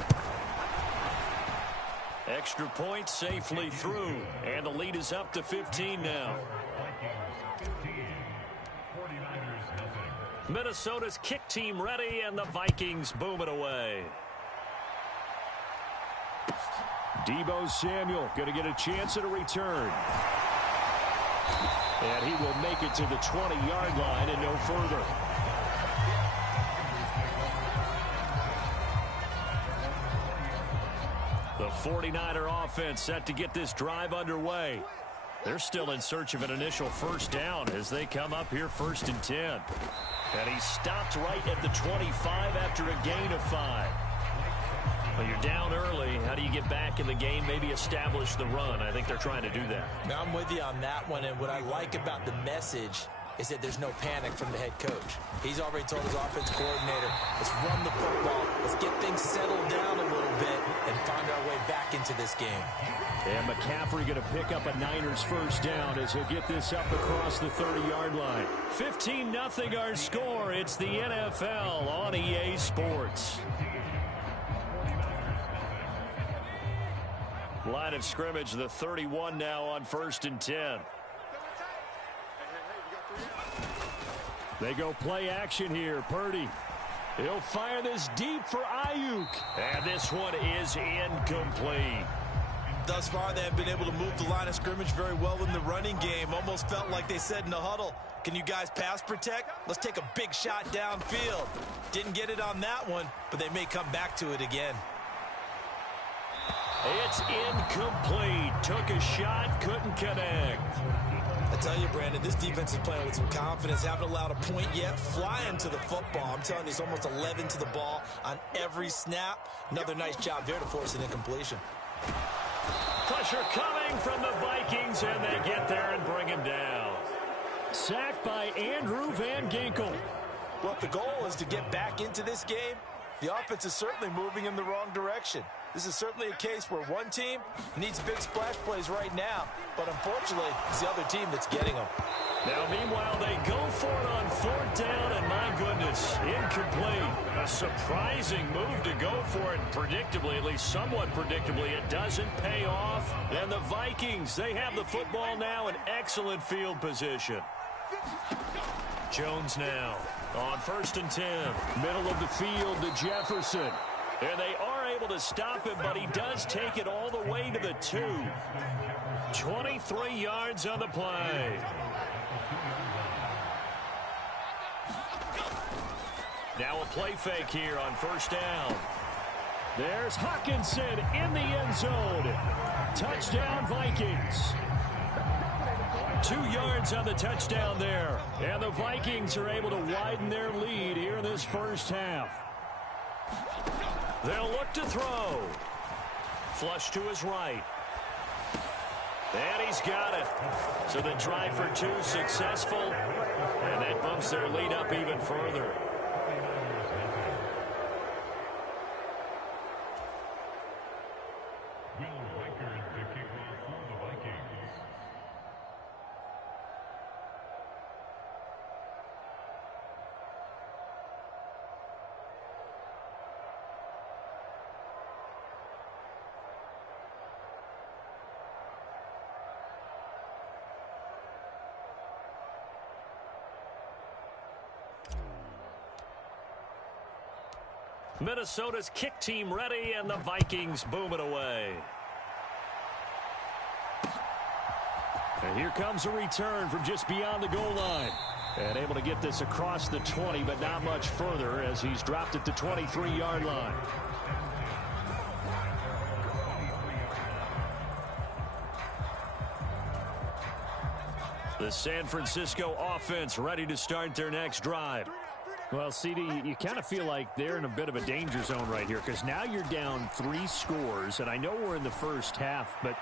Extra point safely through. And the lead is up to 15 now. Minnesota's kick team ready, and the Vikings boom it away. Deebo Samuel going to get a chance at a return. And he will make it to the 20-yard line and no further. The 49er offense set to get this drive underway. They're still in search of an initial 1st down as they come up here 1st and 10. And he stopped right at the 25 after a gain of 5. Well, you're down early. How do you get back in the game, maybe establish the run? I think they're trying to do that. Now, I'm with you on that one, and what I like about the message is that there's no panic from the head coach. He's already told his offense coordinator, let's run the football, let's get things settled down a little bit and find our way back into this game. And McCaffrey going to pick up a Niners first down as he'll get this up across the 30-yard line. 15-0 our score. It's the NFL on EA Sports. Line of scrimmage, the 31 now on 1st and 10. They go play action here. Purdy. He'll fire this deep for Ayuk. And this one is incomplete. Thus far, they have been able to move the line of scrimmage very well in the running game. Almost felt like they said in the huddle, can you guys pass protect? Let's take a big shot downfield. Didn't get it on that one, but they may come back to it again. It's incomplete. Took a shot, couldn't connect. I tell you, Brandon, this defense is playing with some confidence. Haven't allowed a point yet. Flying to the football. I'm telling you, it's almost 11 to the ball on every snap. Another nice job there to force an incompletion. Pressure coming from the Vikings, and they get there and bring him down. Sacked by Andrew Van Ginkel. Well, if the goal is to get back into this game, the offense is certainly moving in the wrong direction. This is certainly a case where one team needs big splash plays right now, but unfortunately, it's the other team that's getting them. Now, meanwhile, they go for it on 4th down, and my goodness, incomplete. A surprising move to go for it, predictably, at least somewhat predictably, it doesn't pay off. And the Vikings, they have the football now in excellent field position. Jones now on 1st and 10. Middle of the field to Jefferson. And they are able to stop him, but he does take it all the way to the 2. 23 yards on the play. Now a play fake here on 1st down. There's Hawkinson in the end zone. Touchdown, Vikings. 2 yards on the touchdown there. And the Vikings are able to widen their lead here in this first half. They'll look to throw. Flush to his right. And he's got it. So the try for 2 successful. And that bumps their lead up even further. Minnesota's kick team ready, and the Vikings boom it away. And here comes a return from just beyond the goal line. And able to get this across the 20, but not much further as he's dropped it to 23-yard line. The San Francisco offense ready to start their next drive. Well, CD, you kind of feel like they're in a bit of a danger zone right here because now you're down 3 scores, and I know we're in the first half, but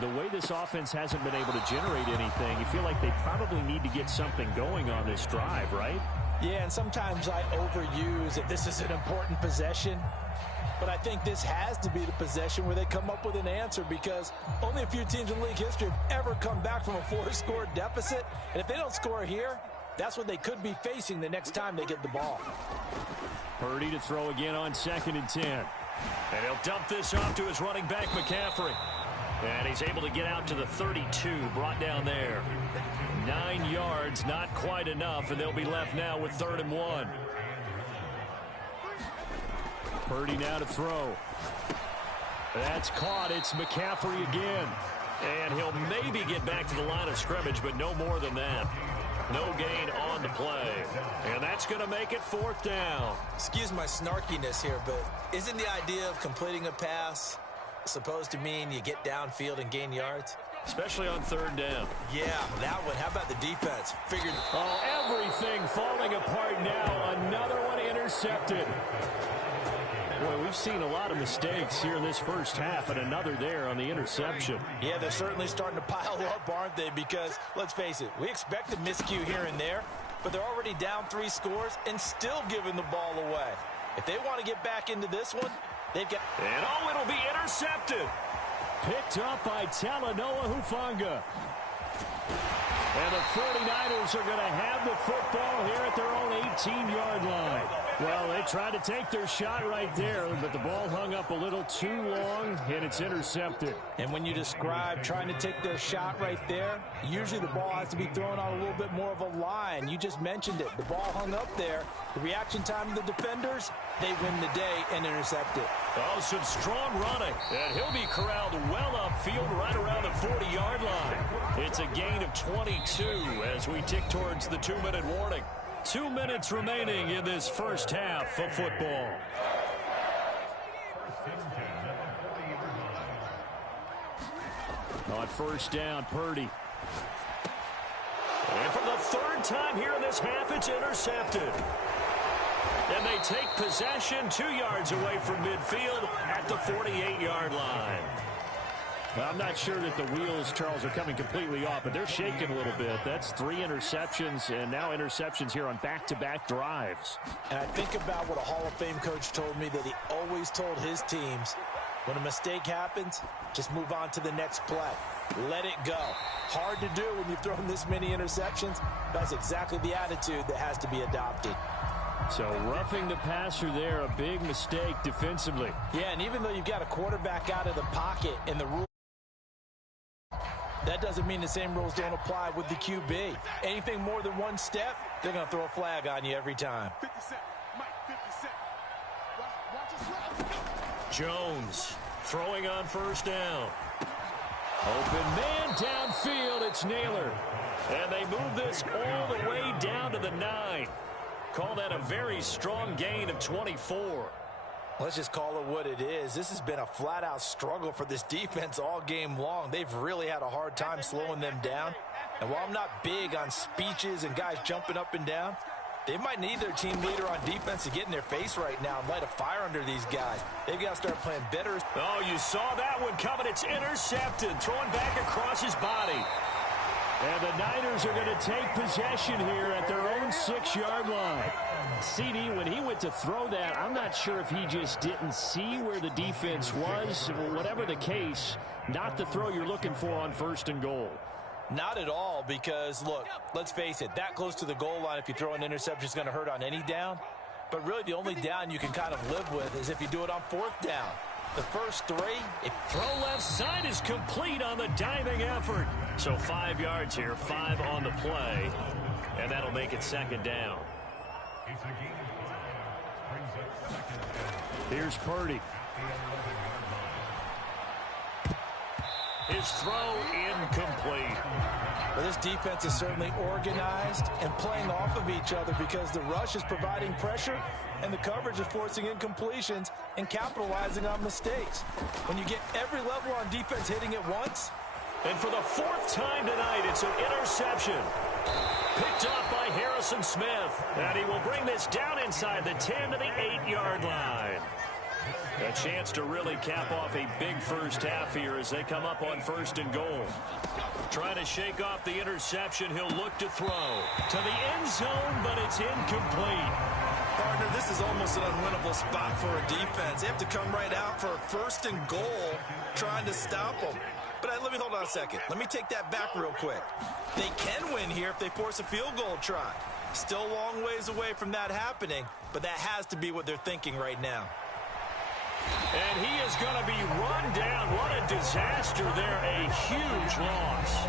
the way this offense hasn't been able to generate anything, you feel like they probably need to get something going on this drive, right? Yeah, and sometimes I overuse that this is an important possession, but I think this has to be the possession where they come up with an answer because only a few teams in league history have ever come back from a 4-score deficit, and if they don't score here, that's what they could be facing the next time they get the ball. Purdy to throw again on 2nd and 10. And he'll dump this off to his running back, McCaffrey. And he's able to get out to the 32, brought down there. 9 yards, not quite enough, and they'll be left now with 3rd and 1. Purdy now to throw. That's caught. It's McCaffrey again. And he'll maybe get back to the line of scrimmage, but no more than that. No gain on the play. And that's going to make it 4th down. Excuse my snarkiness here, but isn't the idea of completing a pass supposed to mean you get downfield and gain yards? Especially on 3rd down. Yeah, that one. How about the defense? Figured. Oh, everything falling apart now. Another one intercepted. Boy, we've seen a lot of mistakes here in this first half, and another there on the interception. Yeah, they're certainly starting to pile up, aren't they? Because, let's face it, we expect a miscue here and there, but they're already down 3 scores and still giving the ball away. If they want to get back into this one, they've got... And oh, it'll be intercepted. Picked up by Talanoa Hufanga. And the 49ers are going to have the football here at their own 18-yard line. Well, they tried to take their shot right there, but the ball hung up a little too long, and it's intercepted. And when you describe trying to take their shot right there, usually the ball has to be thrown on a little bit more of a line. You just mentioned it. The ball hung up there. The reaction time of the defenders, they win the day and intercept it. Oh, some strong running. And he'll be corralled well upfield right around the 40-yard line. It's a gain of 22 as we tick towards the 2-minute warning. 2 minutes remaining in this first half of football. On first down, Purdy. And for the 3rd time here in this half, it's intercepted. And they take possession 2 yards away from midfield at the 48-yard line. Well, I'm not sure that the wheels, Charles, are coming completely off, but they're shaking a little bit. That's 3 interceptions, and now interceptions here on back-to-back drives. And I think about what a Hall of Fame coach told me that he always told his teams, when a mistake happens, just move on to the next play. Let it go. Hard to do when you've thrown this many interceptions. That's exactly the attitude that has to be adopted. So roughing the passer there, a big mistake defensively. Yeah, and even though you've got a quarterback out of the pocket and the rule, that doesn't mean the same rules don't apply with the QB. Anything more than 1 step, they're going to throw a flag on you every time. Jones throwing on first down. Open man downfield, it's Naylor. And they move this all the way down to the 9. Call that a very strong gain of 24. Let's just call it what it is. This has been a flat-out struggle for this defense all game long. They've really had a hard time slowing them down. And while I'm not big on speeches and guys jumping up and down, they might need their team leader on defense to get in their face right now and light a fire under these guys. They've got to start playing better. Oh, you saw that one coming. It's intercepted. Throwing back across his body. And the Niners are going to take possession here at their own 6-yard line. CD, when he went to throw that, I'm not sure if he just didn't see where the defense was. Whatever the case, not the throw you're looking for on 1st and goal. Not at all, because, look, let's face it, that close to the goal line, if you throw an interception, is going to hurt on any down. But really, the only down you can kind of live with is if you do it on 4th down. The first 3. Throw left side is complete on the diving effort. So 5 yards here, 5 on the play. And that'll make it 2nd down. Here's Purdy. His throw incomplete. Well, this defense is certainly organized and playing off of each other because the rush is providing pressure and the coverage is forcing incompletions and capitalizing on mistakes. When you get every level on defense hitting at once. And for the 4th time tonight, it's an interception. Picked up by Harrison Smith. And he will bring this down inside the 10 to the 8-yard line. A chance to really cap off a big first half here as they come up on 1st and goal. Trying to shake off the interception. He'll look to throw to the end zone, but it's incomplete. Partner, this is almost an unwinnable spot for a defense. They have to come right out for a 1st and goal trying to stop them. But let me hold on a second. Let me take that back real quick. They can win here if they force a field goal try. Still a long ways away from that happening, but that has to be what they're thinking right now. And he is going to be run down. What a disaster there. A huge loss.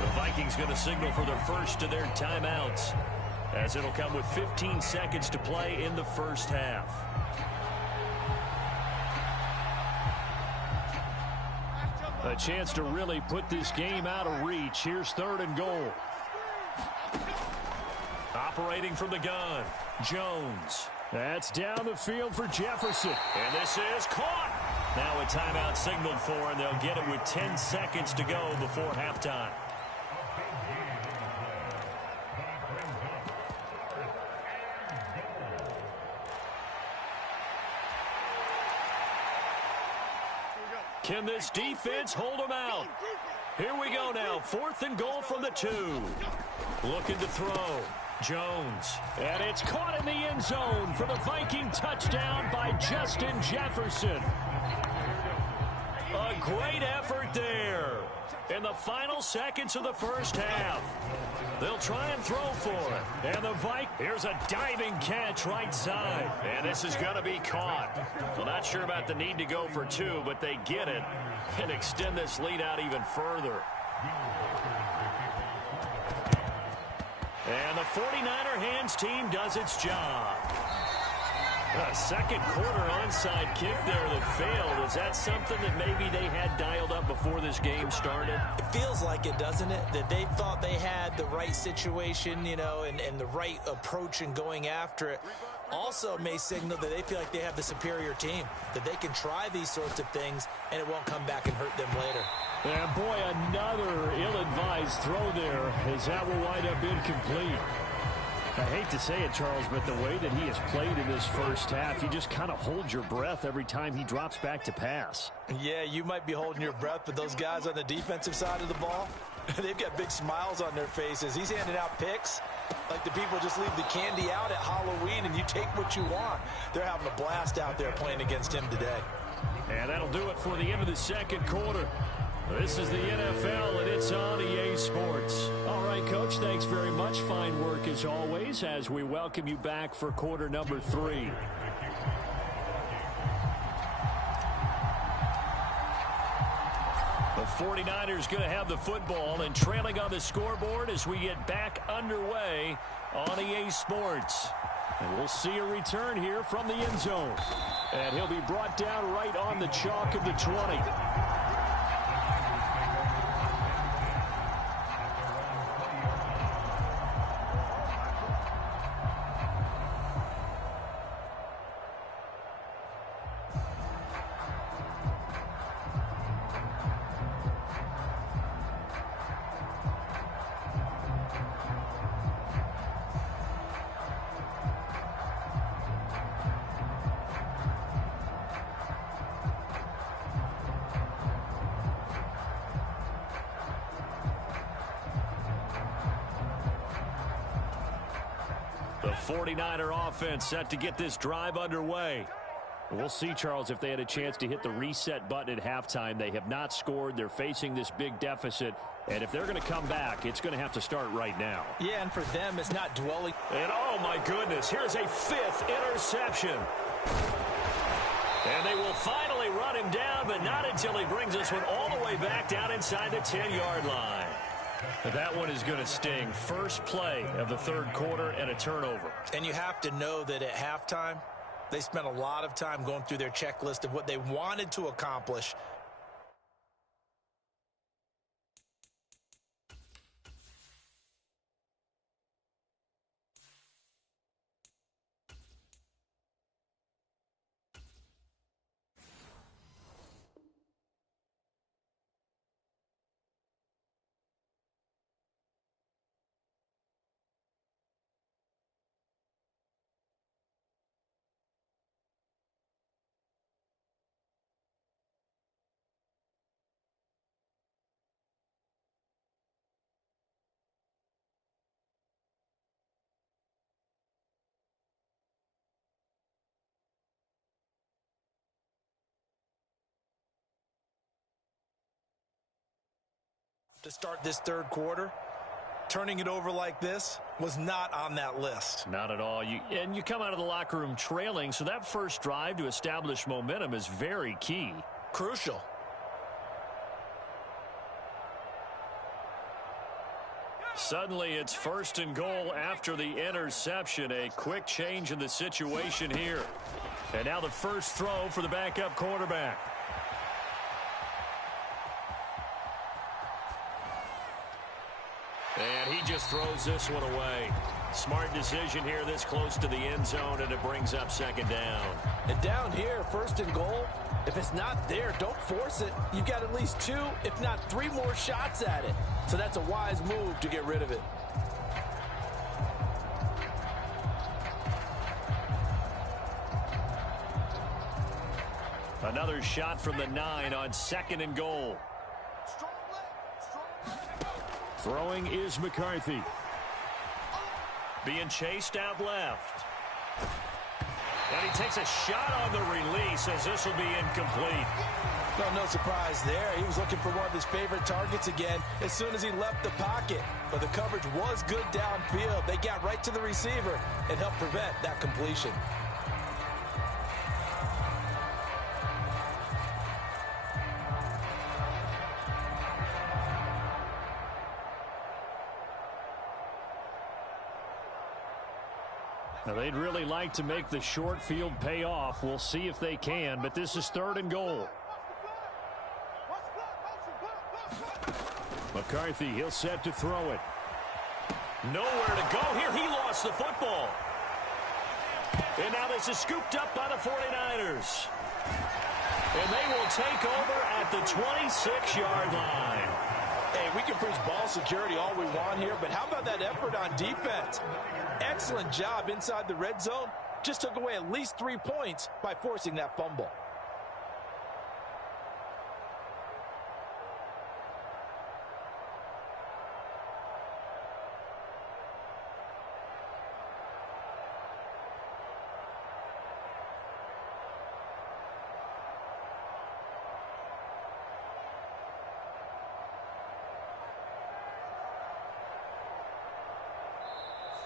The Vikings going to signal for their first of their timeouts, as it'll come with 15 seconds to play in the first half. A chance to really put this game out of reach. Here's 3rd and goal. Operating from the gun, Jones. That's down the field for Jefferson. And this is caught. Now a timeout signaled for, and they'll get it with 10 seconds to go before halftime. Can this defense hold them out? Here we go now. 4th and goal from the 2. Looking to throw. Jones. And it's caught in the end zone for the Viking touchdown by Justin Jefferson. A great effort there in the final seconds of the first half. They'll try and throw for it. And the here's a diving catch right side. And this is going to be caught. Well, not sure about the need to go for 2, but they get it and extend this lead out even further. And the 49er hands team does its job. A second quarter onside kick there that failed. Is that something that maybe they had dialed up before this game started? It feels like it, doesn't it? That they thought they had the right situation, you know, and the right approach in going after it. Also may signal that they feel like they have the superior team, that they can try these sorts of things and it won't come back and hurt them later. And boy, another ill-advised throw there, as that will wind up incomplete. I hate to say it, Charles, but the way that he has played in this first half, you just kind of hold your breath every time he drops back to pass. Yeah, you might be holding your breath, but those guys on the defensive side of the ball, they've got big smiles on their faces. He's handing out picks like the people just leave the candy out at Halloween and you take what you want. They're having a blast out there playing against him today. And that'll do it for the end of the second quarter. This is the NFL, and it's on EA Sports. All right, Coach, thanks very much. Fine work as always as we welcome you back for quarter number 3. The 49ers going to have the football and trailing on the scoreboard as we get back underway on EA Sports. And we'll see a return here from the end zone. And he'll be brought down right on the chalk of the 20. The 49er offense set to get this drive underway. We'll see, Charles, if they had a chance to hit the reset button at halftime. They have not scored. They're facing this big deficit. And if they're going to come back, it's going to have to start right now. Yeah, and for them, it's not dwelling. And oh, my goodness, here's a 5th interception. And they will finally run him down, but not until he brings this one all the way back down inside the 10-yard line. But that one is going to sting. First play of the third quarter and a turnover. And you have to know that at halftime, they spent a lot of time going through their checklist of what they wanted to accomplish. To start this third quarter, turning it over like this was not on that list. Not at all. And you come out of the locker room trailing, so that first drive to establish momentum is very key. Crucial. Suddenly it's 1st and goal after the interception. A quick change in the situation here. And now the first throw for the backup quarterback. And he just throws this one away. Smart decision here this close to the end zone, and it brings up 2nd down. And down here, 1st and goal, if it's not there, don't force it. You've got at least 2, if not 3 more shots at it. So that's a wise move to get rid of it. Another shot from the 9 on 2nd and goal. Throwing is McCarthy. Being chased out left. And he takes a shot on the release as this will be incomplete. No surprise there. He was looking for one of his favorite targets again as soon as he left the pocket. But the coverage was good downfield. They got right to the receiver and helped prevent that completion. Now, they'd really like to make the short field pay off. We'll see if they can, but this is 3rd and goal. McCarthy, he'll set to throw it. Nowhere to go here. He lost the football. And now this is scooped up by the 49ers. And they will take over at the 26-yard line. Hey, we can preach ball security all we want here, but how about that effort on defense? Excellent job inside the red zone. Just took away at least 3 points by forcing that fumble.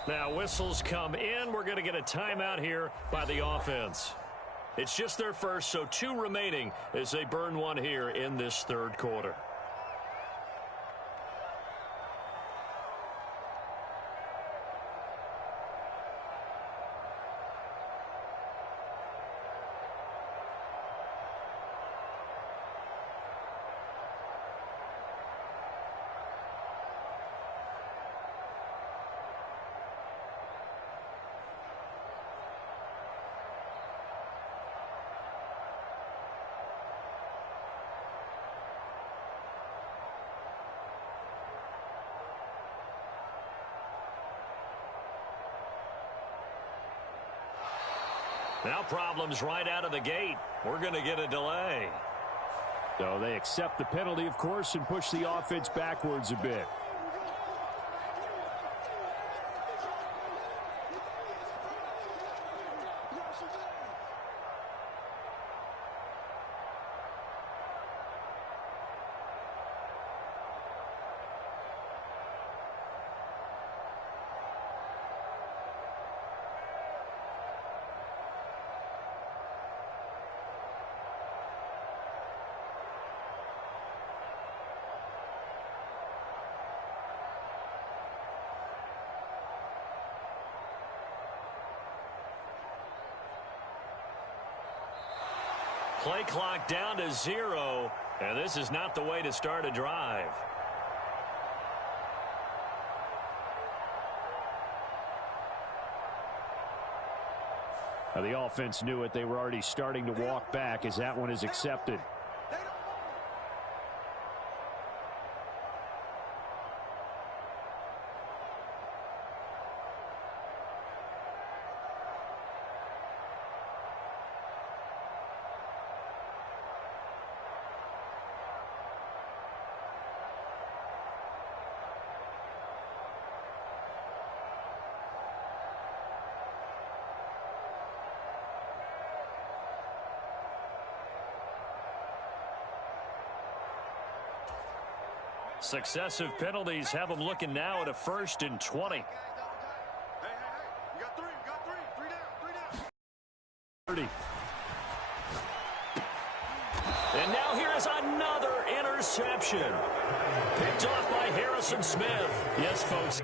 Now whistles come in. We're going to get a timeout here by the offense. It's just their first, so 2 remaining as they burn one here in this 3rd quarter. Now problems right out of the gate. We're going to get a delay. So they accept the penalty, of course, and push the offense backwards a bit. Play clock down to 0, and this is not the way to start a drive. Now, the offense knew it. They were already starting to walk back as that one is accepted. Successive penalties have them looking now at a 1st and 20. Hey, you got 3, three down. 30. And now here is another interception. Picked off by Harrison Smith. Yes, folks.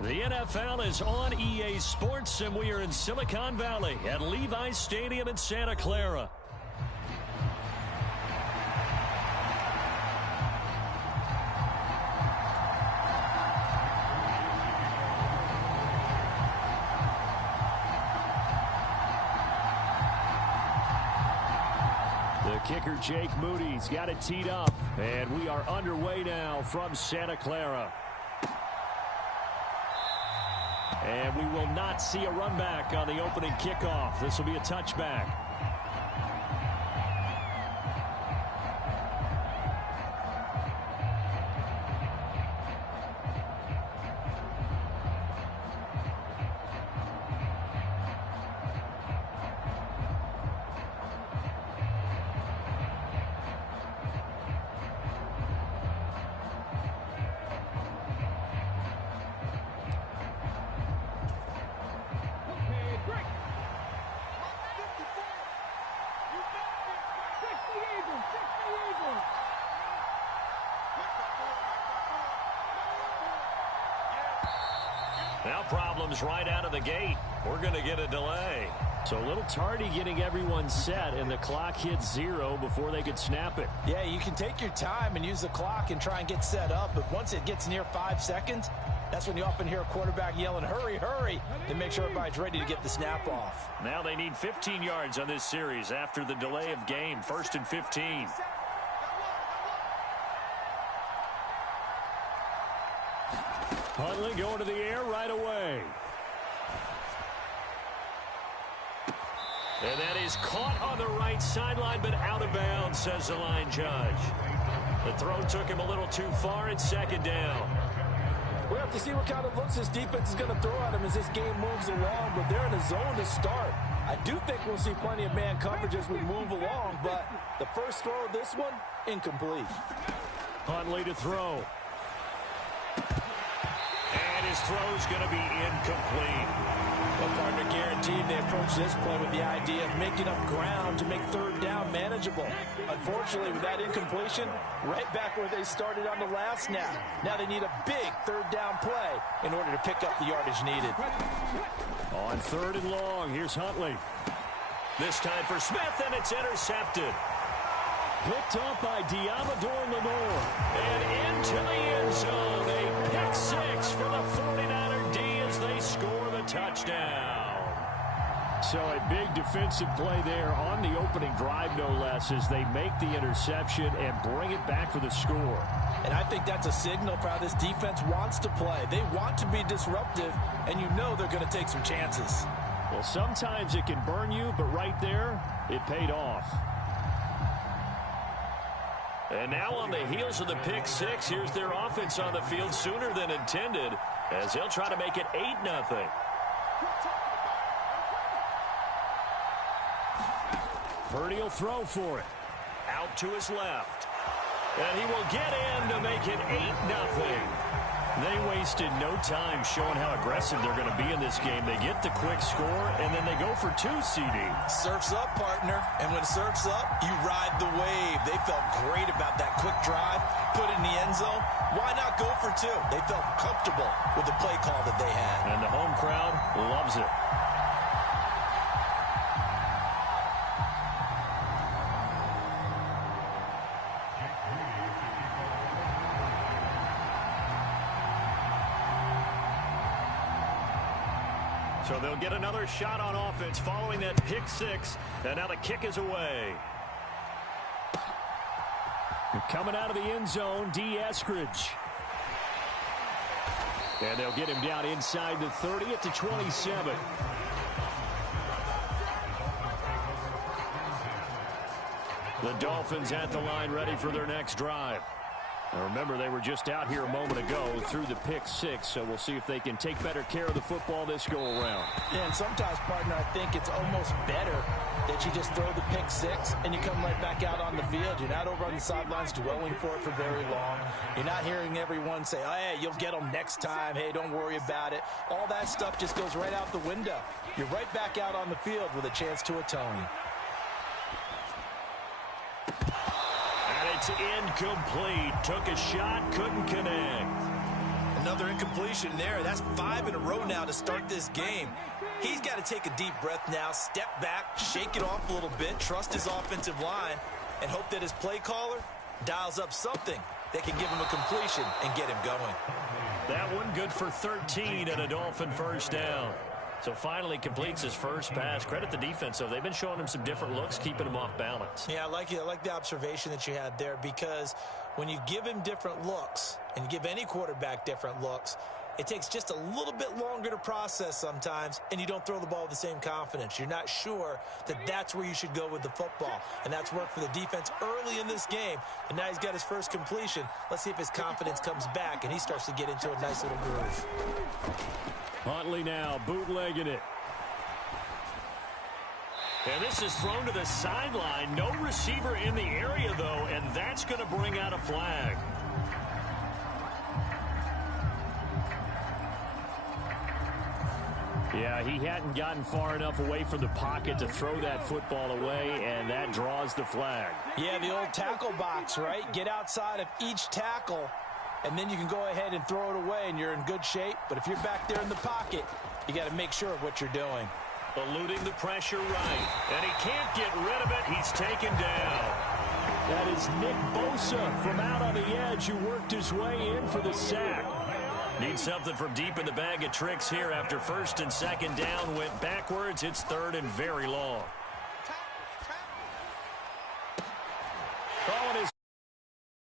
The NFL is on EA Sports, and we are in Silicon Valley at Levi's Stadium in Santa Clara. The kicker, Jake Moody's got it teed up, and we are underway now from Santa Clara. And we will not see a run back on the opening kickoff. This will be a touchback. Now problems right out of the gate. We're going to get a delay. So a little tardy getting everyone set, and the clock hits 0 before they could snap it. Yeah, you can take your time and use the clock and try and get set up, but once it gets near 5 seconds, that's when you often hear a quarterback yelling, hurry, hurry, to make sure everybody's ready to get the snap off. Now they need 15 yards on this series after the delay of game. 1st and 15. Huntley going to the air right away. And that is caught on the right sideline, but out of bounds, says the line judge. The throw took him a little too far. It's 2nd down. We have to see what kind of looks this defense is going to throw at him as this game moves along, but they're in a zone to start. I do think we'll see plenty of man coverage as we move along, but the first throw of this one, incomplete. Huntley to throw. And his throw's going to be incomplete. Well, partner, guaranteed they approach this play with the idea of making up ground to make 3rd down manageable. Unfortunately, with that incompletion, right back where they started on the last snap. Now they need a big 3rd down play in order to pick up the yardage needed. On 3rd and long, here's Huntley. This time for Smith, and it's intercepted. Picked up by Diamador Lenore. And into the end zone. A pick 6 for the 49er D as they score the touchdown. So a big defensive play there on the opening drive, no less, as they make the interception and bring it back for the score. And I think that's a signal for how this defense wants to play. They want to be disruptive, and you know they're going to take some chances. Well, sometimes it can burn you, but right there, it paid off. And now on the heels of the pick 6, here's their offense on the field sooner than intended as they'll try to make it 8-0. Purdy will throw for it. Out to his left. And he will get in to make it 8-0. They wasted no time showing how aggressive they're going to be in this game. They get the quick score, and then they go for 2, CD. Surf's up, partner. And when surf's up, you ride the wave. They felt great about that quick drive, put it in the end zone. Why not go for 2? They felt comfortable with the play call that they had. And the home crowd loves it. So they'll get another shot on offense following that pick 6, and now the kick is away. Coming out of the end zone, D. Eskridge. And they'll get him down inside the 30 at the 27. The Dolphins at the line ready for their next drive. Now remember, they were just out here a moment ago through the pick 6, so we'll see if they can take better care of the football this go-around. Yeah, and sometimes, partner, I think it's almost better that you just throw the pick 6 and you come right back out on the field. You're not over on the sidelines dwelling for it for very long. You're not hearing everyone say, oh, hey, you'll get them next time. Hey, don't worry about it. All that stuff just goes right out the window. You're right back out on the field with a chance to atone. It's incomplete. Took a shot, couldn't connect. Another incompletion there. That's 5 in a row now to start this game. He's got to take a deep breath now, step back, shake it off a little bit, trust his offensive line, and hope that his play caller dials up something that can give him a completion and get him going. That one good for 13 and a Dolphin first down. So finally completes his first pass. Credit the defense, though. They've been showing him some different looks, keeping him off balance. Yeah, I like the observation that you had there, because when you give him different looks, and you give any quarterback different looks, it takes just a little bit longer to process sometimes, and you don't throw the ball with the same confidence. You're not sure that that's where you should go with the football, and that's worked for the defense early in this game, and now he's got his first completion. Let's see if his confidence comes back, and he starts to get into a nice little groove. Huntley now bootlegging it. And this is thrown to the sideline. No receiver in the area, though, and that's going to bring out a flag. Yeah, he hadn't gotten far enough away from the pocket to throw that football away, and that draws the flag. Yeah, the old tackle box, right? Get outside of each tackle, and then you can go ahead and throw it away, and you're in good shape. But if you're back there in the pocket, you got to make sure of what you're doing. Eluding the pressure right, and he can't get rid of it. He's taken down. That is Nick Bosa from out on the edge who worked his way in for the sack. Needs something from deep in the bag of tricks here after first and second down went backwards. It's third and very long.